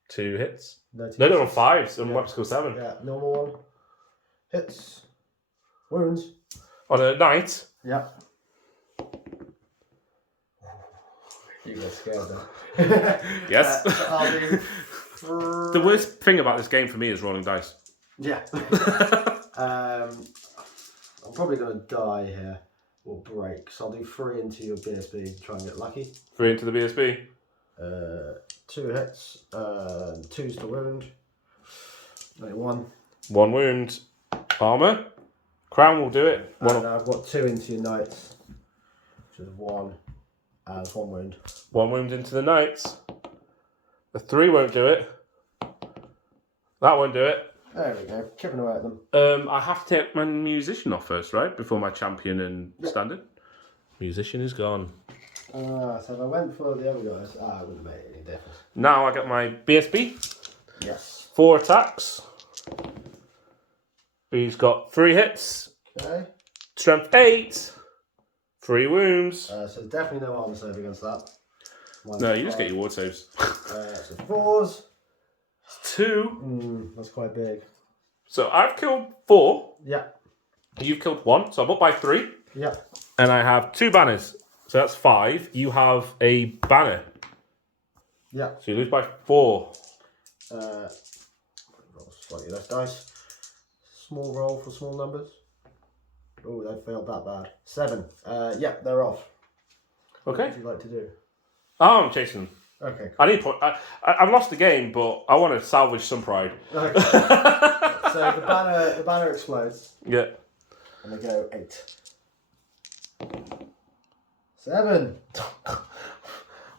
2 hits. No, they're on 5s and weapon skill 7. Yeah, normal one. Hits. Wounds. On a knight. Yeah. You got scared then. Yes. So I'll do The worst thing about this game for me is rolling dice. Yeah. I'm probably going to die here. Or break. So I'll do 3 into your BSB to try and get lucky. 3 into the BSB. 2 hits. 2's to wound. Only 1. 1 wound. Armour. Crown will do it. And I've got 2 into your knights. Which is 1. And 1 wound. 1 wound into the knights. The 3 won't do it. That won't do it. There we go. Chipping away at them. I have to take my musician off first, right? Before my champion and standard. Musician is gone. So if I went for the other guys, it wouldn't make any difference. Now I get my BSB. Yes. 4 attacks. He's got 3 hits. Okay. Strength 8. 3 wounds. So definitely no armor save against that. No, you just get your ward saves. So 4s. 2. That's quite big. So I've killed 4. Yeah. You've killed 1. So I'm up by 3. Yeah. And I have 2 banners. So that's 5. You have a banner. Yeah. So you lose by 4. Roll slightly less dice. Small roll for small numbers. Oh, they failed that bad. 7. Yeah, they're off. Okay. What would you like to do? Oh, I'm chasing them. Okay. I need point. I've lost the game, but I want to salvage some pride. Okay. So the banner explodes. Yeah. And they go 8. 7.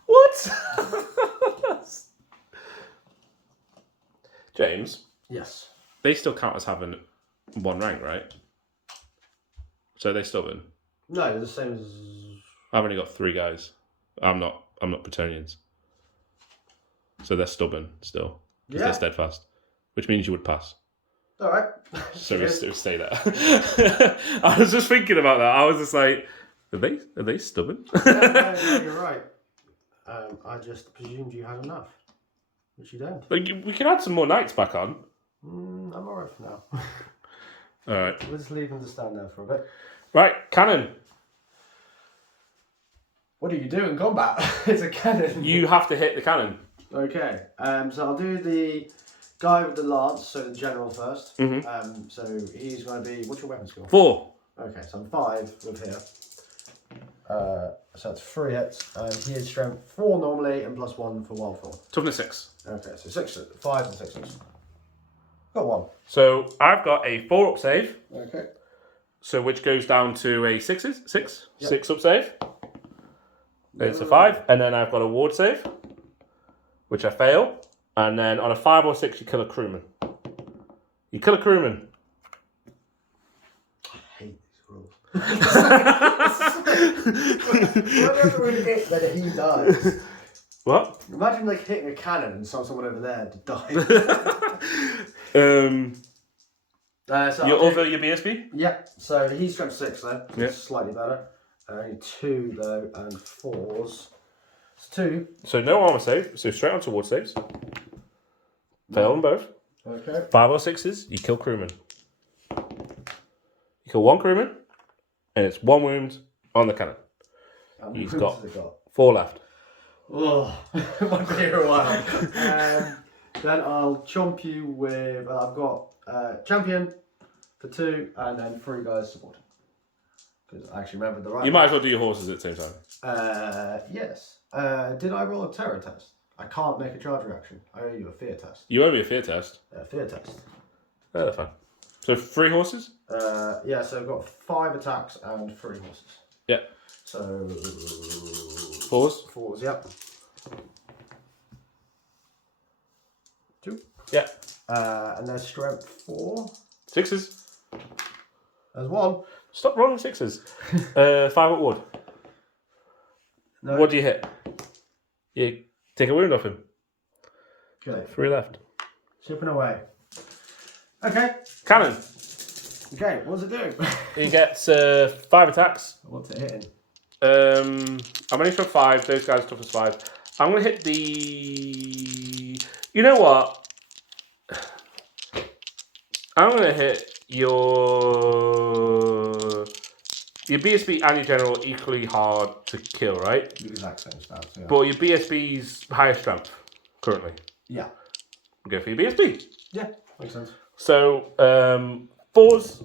What? James, Yes. they still count as having one rank, right? So they're stubborn. No, they're the same as. I've only got 3 guys. I'm not Bretonnians. So they're stubborn still. Because they're steadfast. Which means you would pass. Alright. So we stay there. I was just thinking about that. I was just like, are they stubborn? No, you're right. I just presumed you had enough. Which you don't. Like, we can add some more knights back on. I'm alright for now. Alright. We'll just leave them to stand there for a bit. Right, cannon. What do you do in combat? It's a cannon. You have to hit the cannon. Okay. So I'll do the guy with the lance, so the general first. Mm-hmm. So he's going to be. What's your weapon skill? 4. Okay, so I'm 5 with here. So that's 3 hits, and he is strength 4 normally, and +1 for wild form. Toughness 6. Okay, so 5 and 6. Got 1. So I've got a 4 up save. Okay. So which goes down to a 6. Yep. 6 up save. It's a 5, and then I've got a ward save, which I fail, and then on a 5 or 6 you kill a crewman. You kill a crewman. I hate these rules. Whatever it is that he dies. What? Imagine like hitting a cannon and someone over there to die. So Your BSB? Yeah, so he's strength 6 then. Yeah. Slightly better. Only 2 though, and 4s. It's 2. So no armor save, so straight on to ward saves. Fail on both. Okay. 5 or 6s, you kill crewman. You kill 1 crewman, and it's 1 wound on the cannon. He's got 4 left. Oh, it might be here a while. Then I'll chomp you with. I've got champion for 2, and then 3 guys supporting. Because I actually remembered the right. You might as well do your horses at the same time. Yes. Did I roll a terror test? I can't make a charge reaction. I owe you a fear test. You owe me a fear test. Fear test. Oh, that's fine. So 3 horses? Yeah, so I've got 5 attacks and 3 horses. Yeah. So 4s? 4s, yep. 2. Yeah. And there's strength 4. 6s? There's 1. Stop rolling 6s. 5 at wood. No. What do you hit? You take a wound off him. Okay. 3 left. Chipping away. Okay. Cannon. Okay, what's it doing? He gets 5 attacks. What's it hitting? I'm only for 5. Those guys are toughness 5. I'm going to hit the... You know what? I'm going to hit your BSB and your general equally hard to kill, right? The exact same stats, yeah. But your BSB's higher strength currently. Yeah. Go for your BSB. Yeah, makes sense. So 4s,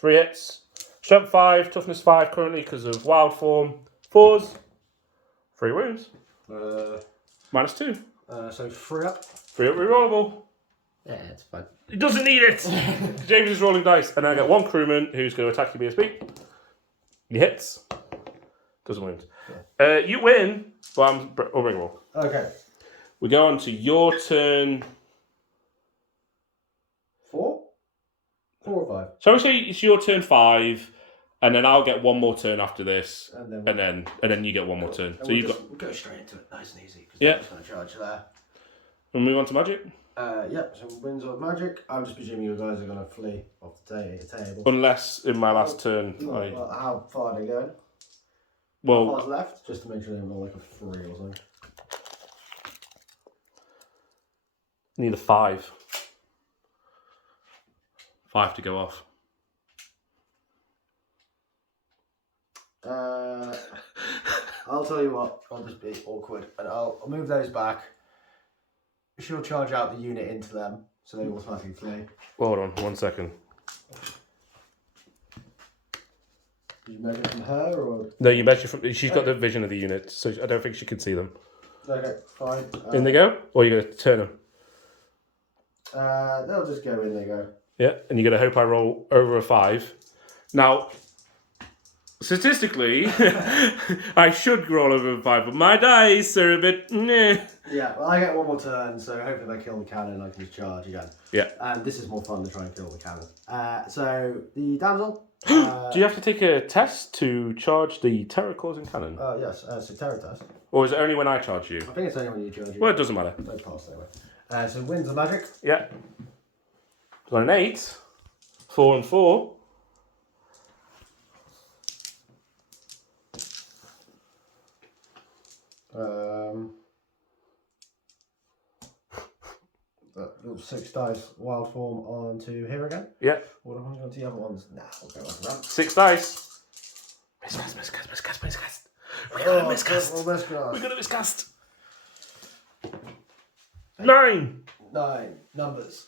3 hits, strength 5, toughness 5 currently because of wild form. 4s, 3 wounds. -2. So 3 up. 3 up rerollable. Yeah, it's fine. He doesn't need it. James is rolling dice, and then I get 1 crewman who's going to attack your BSB. He hits. Doesn't wound. Yeah. You win, but I'm reroll. Okay. We go on to your turn. 4? 4 or 5? Shall we say it's your turn 5, and then I'll get 1 more turn after this, and then you get 1 more turn. So we'll go straight into it, nice and easy. Yeah. I'm just going to charge there. And move on to magic. Yep. So wins of magic. I'm just presuming you guys are going to flee off the table. Unless in my last turn, Well, how far are they going? Well, how far's left? Just to make sure they roll like a 3 or something. need a 5. 5 to go off. I'll tell you what. I'll just be awkward, and I'll move those back. She'll charge out the unit into them, so they automatically flee. Hold on, 1 second. Did you measure from her, or...? No, you measure from... She's got the vision of the unit, so I don't think she can see them. Okay, fine. In they go? Or are you going to turn them? They'll just go in, they go. Yeah, and you're going to hope I roll over a 5. Now, statistically, I should roll over 5, but my dice are a bit. Meh. Yeah, well, I get one more turn, so hopefully if I kill the cannon, I can just charge again. Yeah. And this is more fun to try and kill the cannon. So the damsel. Do you have to take a test to charge the terror-causing cannon? Yes, so terror test. Or is it only when I charge you? I think it's only when you charge you. Well, it doesn't matter. Don't pass anyway. So wins the magic. Yeah. Got an 8. 4 and 4. That 6 dice wild form onto here again. Yeah. What am I going to the other ones? Nah, we'll go with that. 6 dice. Miscast. We got a miscast. We got a miscast. 9. 9 numbers.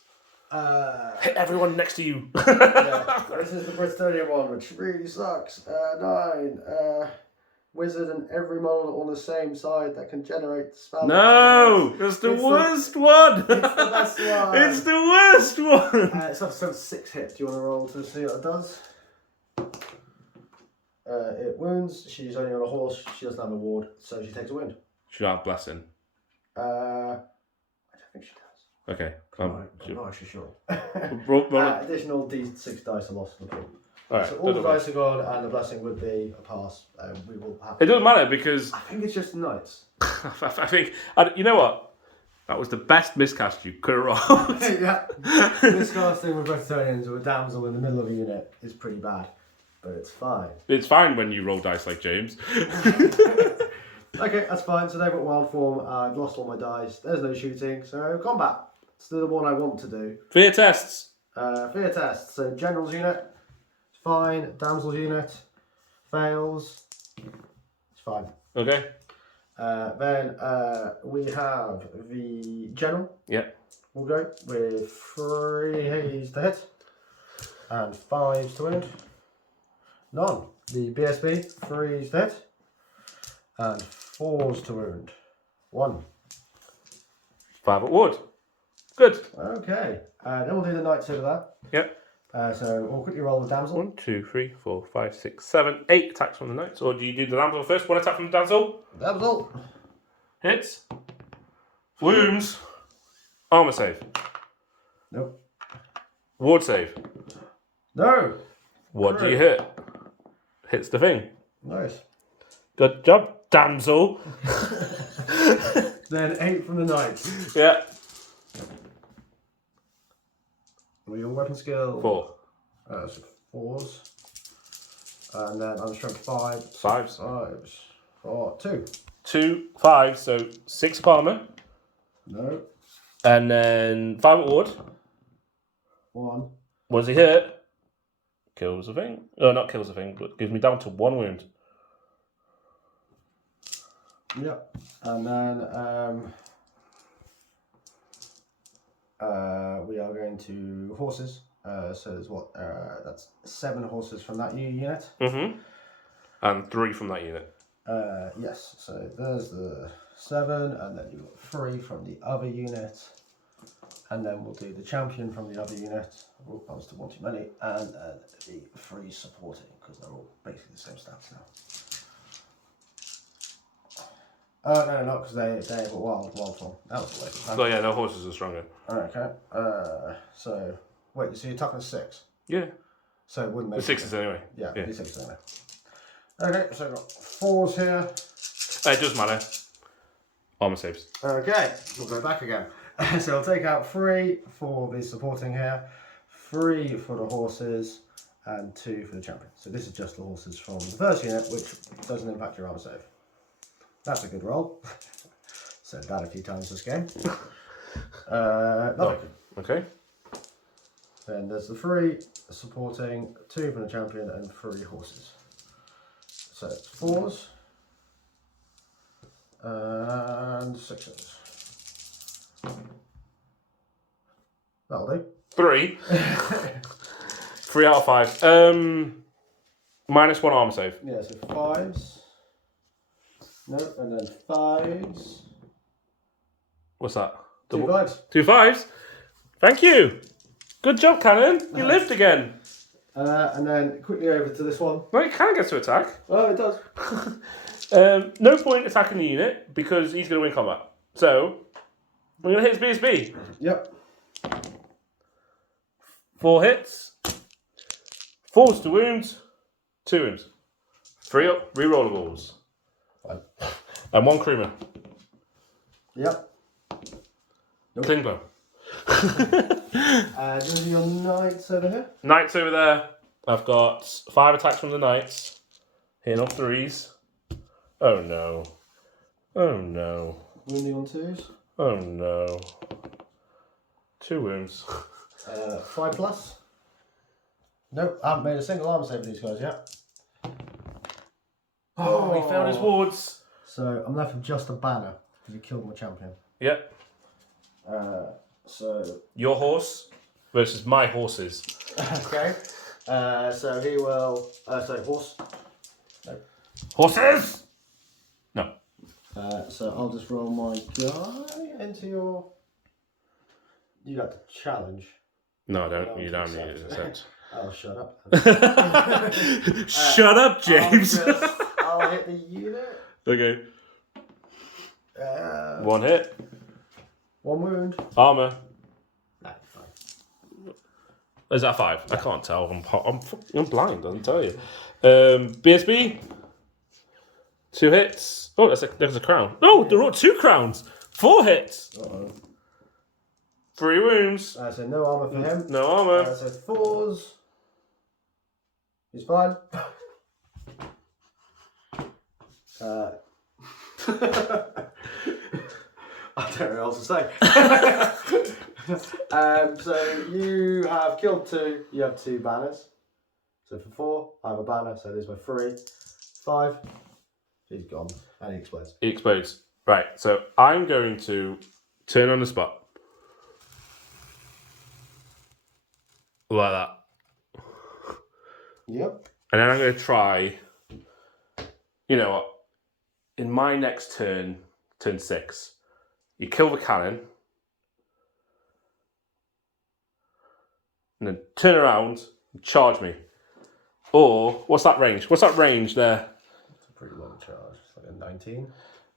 Hit everyone next to you. Yeah. This is the Bretonnia one, which really sucks. 9. Wizard and every model on the same side that can generate spells. No, that's the worst one. It's the best one. It's the worst one. It's up to 6 hit. Do you want to roll to see what it does? It wounds. She's only on a horse. She doesn't have a ward, so she takes a wound. Should I have blessing? I don't think she does. Okay. I'm not actually sure. Roll. Additional D6 dice are lost. Alright, so all the dice are gone, and the blessing would be a pass. We will have. It doesn't matter because I think it's just knights. I think you know what? That was the best miscast you could have rolled. Yeah. Miscasting with Bretonians with a damsel in the middle of a unit is pretty bad, but it's fine. It's fine when you roll dice like James. Okay, that's fine. So they've got wild form. I've lost all my dice. There's no shooting. So combat. It's the one I want to do. Fear tests. Fear test. So general's unit. Fine. Damsel's unit fails. It's fine. Okay. Then we have the general. Yep. We'll go with 3 haze to hit and 5s to wound. None. The BSB 3s to hit and 4s to wound. 1. 5 at wood. Good. Okay. Then we'll do the knights over there. Yep. So we'll quickly roll the damsel. 1, 2, 3, 4, 5, 6, 7, 8 attacks from the knights. Or do you do the damsel first? 1 attack from the damsel. Damsel. Hits. Wounds. Armor save. Nope. Ward save. No. What do you hit? Hits the thing. Nice. Good job, damsel. Then 8 from the knights. Yeah. Your weapon skill. 4. So 4s. And then I'm strength 5. 5s. 5s. For 2. 2, 5, so 6 of armor. No. And then 5 at ward. 1. What does he hit? Kills a thing. Oh, not kills a thing, but gives me down to 1 wound. Yep. And then we are going to horses. So there's what? That's 7 horses from that unit. Mm-hmm. And 3 from that unit. Yes. So there's the 7, and then you've got 3 from the other unit. And then we'll do the champion from the other unit. Oh, that was the 1 too many. And the 3 supporting, because they're all basically the same stats now. No, not because they have a wild form. That was the waste of time. Oh yeah, no, horses are stronger. Okay. So wait, so you're talking 6? Yeah. So it wouldn't make The 6s anyway. Yeah, Yeah. D6 anyway. Okay, so I've got 4s here. It doesn't matter. Armor saves. Okay, we'll go back again. So I'll take out 3 for the supporting here, 3 for the horses, and 2 for the champion. So this is just the horses from the first unit, which doesn't impact your armor save. That's a good roll. Said that a few times this game. Lovely. Okay. Then there's the 3 supporting, 2 for the champion, and 3 horses. So it's 4s and 6s. That'll do. 3. 3 out of 5. Minus 1 armor save. Yeah, so 5s. No, and then 5s. What's that? 2 5s. 2 5s. Thank you. Good job, Cannon. You lived again. And then quickly over to this one. Well, he can get to attack. Oh, it does. No point attacking the unit because he's going to win combat. So, we're going to hit his BSB. Yep. 4 hits. 4 to wounds. 2 wounds. 3 up, rerollables. Fine. And 1 crewman. Yep. Nope. Cling blow. Just your knights over here. Knights over there. I've got 5 attacks from the knights. Hitting on 3s. Oh no. Oh no. Wounding on 2s. Oh no. 2 wounds. 5 plus. Nope, I haven't made a single arm save with these guys yet. Oh, he failed his wards. So I'm left with just a banner because he killed my champion. Yep. So Your horse versus my horses. okay. So he will. Sorry, horse. No. Horses! No. So I'll just roll my guy into your. You got the challenge. No, I don't. You don't need it. Accept. Oh, shut up. Shut up, James. I'll hit the unit. Okay. 1 hit. 1 wound. Armor. No, fine. Is that 5? I can't tell. I'm blind, I can tell you. BSB. 2 hits. Oh, there's a crown. No, there are 2 crowns. 4 hits. Uh-oh. 3 wounds. So no armor for him. No armor. So 4s. He's fine. I don't know what else to say. So you have killed 2. You have 2 banners. So for 4, I have a banner. So there's my 3. 5. He's gone. And he explodes. He explodes. Right, so I'm going to turn on the spot. Like that. Yep. And then I'm going to try, you know what, in my next turn 6, you kill the cannon, and then turn around and charge me. Or, what's that range? What's that range there? It's a pretty long charge. It's like a 19.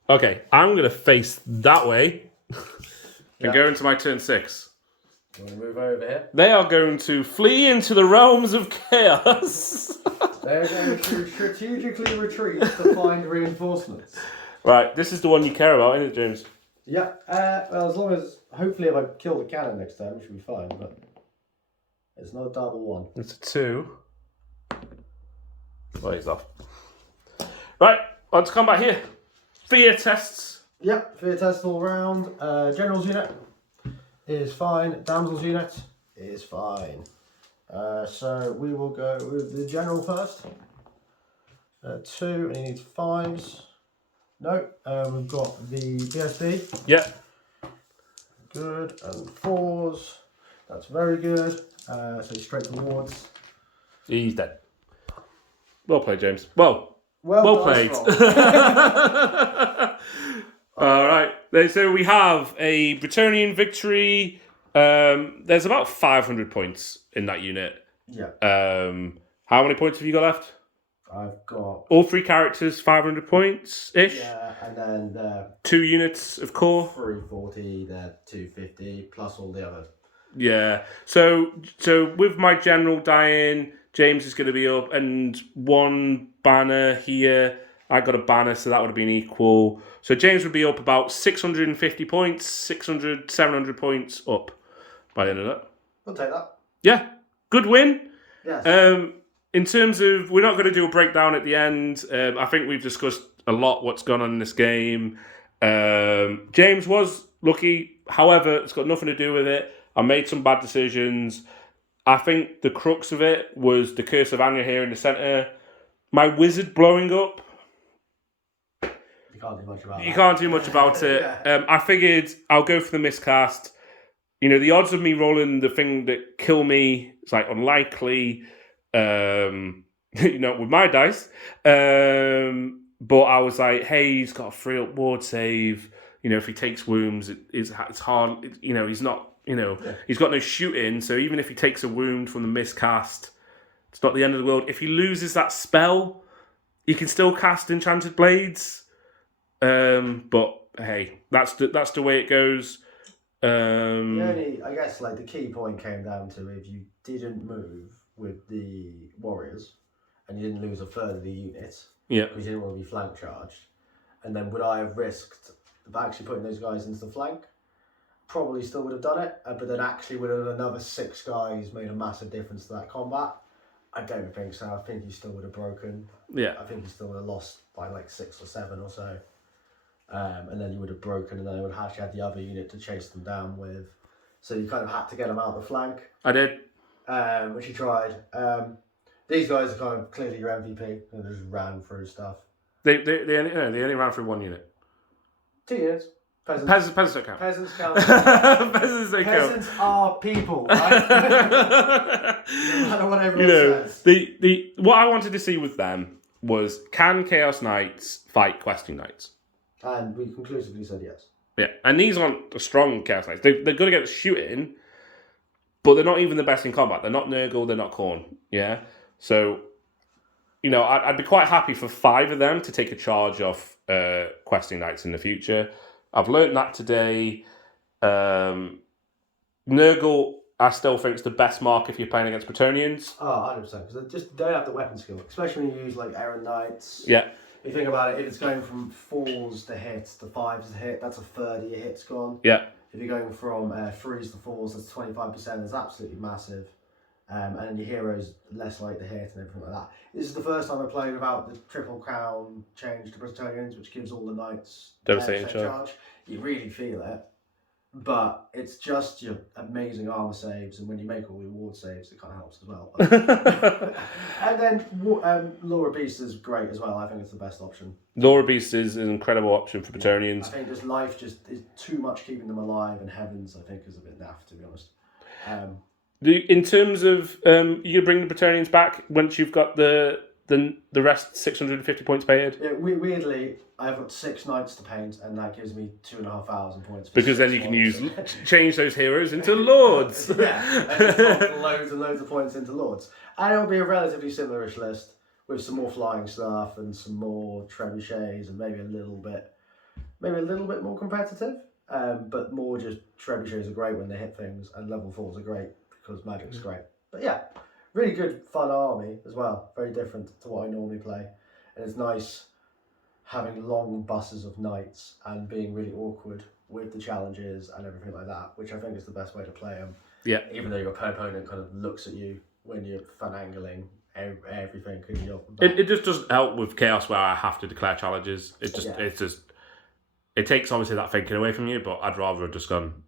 Okay, I'm going to face that way and go into my turn 6. You want to move over here? They are going to flee into the realms of chaos. They're going to strategically retreat to find reinforcements. Right, this is the one you care about, isn't it, James? Yeah, well, as long as, hopefully if I kill the cannon next time, it should be fine, but it's not a double 1. It's a 2. Well, he's off. Right, on to combat here. Fear tests. Yep, fear test all round. General's unit is fine. Damsel's unit is fine. So we will go with the general first. 2, and he needs 5s. No, we've got the BSB. Yep. Good, and 4s. That's very good. So he's straight towards. He's dead. Well played, James. Well played. All right. So we have a Bretonnian victory. There's about 500 points in that unit. Yeah. How many points have you got left? I've got all 3 characters, 500 points-ish. Yeah, and then 2 units of core. 340, they're 250, plus all the other. Yeah. So with my general dying, James is going to be up, and 1 banner here. I got a banner, so that would have been equal. So James would be up about 650 points, 600, 700 points up by the end of that. We'll take that. Yeah. Good win. Yes. In terms of, we're not going to do a breakdown at the end. I think we've discussed a lot what's gone on in this game. James was lucky. However, it's got nothing to do with it. I made some bad decisions. I think the crux of it was the Curse of Anya here in the centre. My wizard blowing up. You can't do much about it. You can't do much about it. Yeah. I figured I'll go for the miscast. You know, the odds of me rolling the thing that kill me is like unlikely. You know, with my dice. But I was like, hey, he's got a 3-up ward save. You know, if he takes wounds, it's hard. He's not, he's got no shooting. So even if he takes a wound from the miscast, It's not the end of the world. If he loses that spell, he can still cast Enchanted Blades. But hey, that's the way it goes. I guess, like, the key point came down to if you didn't move with the warriors and you didn't lose a third of the unit, because you didn't want to be flank charged, and then would I have risked actually putting those guys into the flank? Probably still would have done it, but then actually would have another 6 guys made a massive difference to that combat? I don't think so. I think he still would have broken. Yeah. I think he still would have lost by like 6 or 7 or so. And then you would have broken, and then you would have actually had the other unit to chase them down with. So you kind of had to get them out the flank. I did. Which you tried. These guys are kind of clearly your MVP. And just ran through stuff. They only ran through 1 unit. 2 units. Peasants don't count. Peasants count. Peasants don't count. Peasants are people, right? No matter what everyone says. What I wanted to see with them was, can Chaos Knights fight Questing Knights? And we conclusively said yes. Yeah, and these aren't strong Chaos Knights. They're good against shooting, but they're not even the best in combat. They're not Nurgle, they're not Khorne. Yeah? So, I'd be quite happy for 5 of them to take a charge off Questing Knights in the future. I've learnt that today. Nurgle, I still think, is the best mark if you're playing against Bretonnians. Oh, 100%. Because they just don't have the weapon skill. Especially when you use, like, Errant Knights. Yeah. If you think about it, if it's going from 4s to hits to 5s to hit, that's a third of your hits gone. Yeah. If you're going from 3s to 4s, that's 25%. That's absolutely massive. And then your heroes less like to hit and everything like that. This is the first time I played without the Triple Crown change to Bretonnians, which gives all the knights Devastating charge. You really feel it. But it's just your amazing armor saves, and when you make all your ward saves, it kind of helps as well. And then Laura Beast is great as well. I think it's the best option. Laura Beast is an incredible option for Bretonnians. I think just life is too much keeping them alive, and Heavens, I think, is a bit naff, to be honest. In terms of, you bring the Bretonnians back once you've got the rest 650 points paid? Yeah, weirdly, I've got 6 knights to paint, and that gives me 2,500 points. Because then you can change those heroes into lords. Yeah, and just pump loads and loads of points into lords. And it'll be a relatively similar-ish list with some more flying stuff and some more trebuchets and maybe a little bit more competitive. But more just trebuchets are great when they hit things, and level 4s are great because magic's great. But yeah, really good fun army as well. Very different to what I normally play, and it's nice having long buses of knights and being really awkward with the challenges and everything like that, which I think is the best way to play them. Yeah. Even though your opponent kind of looks at you when you're finagling everything. It just doesn't help with Chaos where I have to declare challenges. It takes obviously that thinking away from you, but I'd rather have just gone,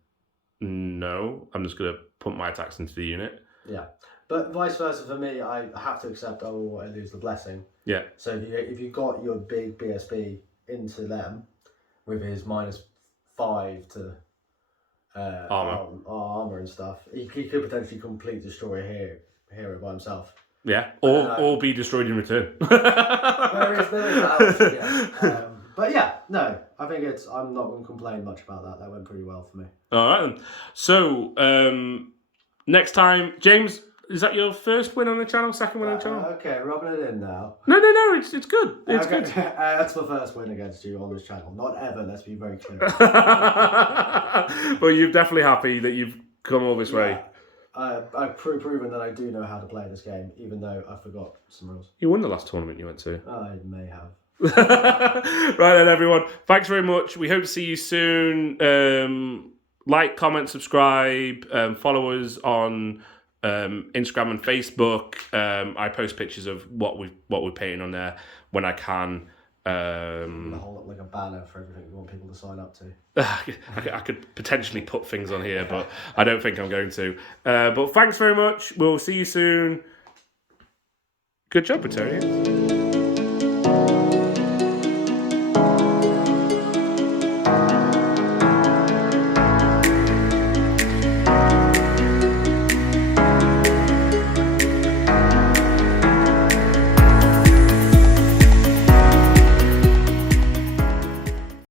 no, I'm just going to put my attacks into the unit. Yeah. But vice versa for me, I have to accept, I lose the blessing. Yeah. So if you got your big BSB into them with his -5 to armor and stuff, he could potentially completely destroy a hero by himself. Yeah, or be destroyed in return. there is that option, yeah. But yeah, no, I think I'm not going to complain much about that. That went pretty well for me. All right then. So next time, James, is that your first win on the channel? Second win on the channel? Okay, rubbing it in now. No, it's good. It's good. That's my first win against you on this channel. Not ever, let's be very clear. But you're definitely happy that you've come all this way. I've proven that I do know how to play this game, even though I forgot some rules. You won the last tournament you went to. I may have. Right then, everyone. Thanks very much. We hope to see you soon. Like, comment, subscribe. Follow us on Instagram and Facebook. I post pictures of what we're painting on there when I can. Hold up like a banner for everything you want people to sign up to. I could potentially put things on here, but I don't think I'm going to. But thanks very much. We'll see you soon. Good job, Bretonnia.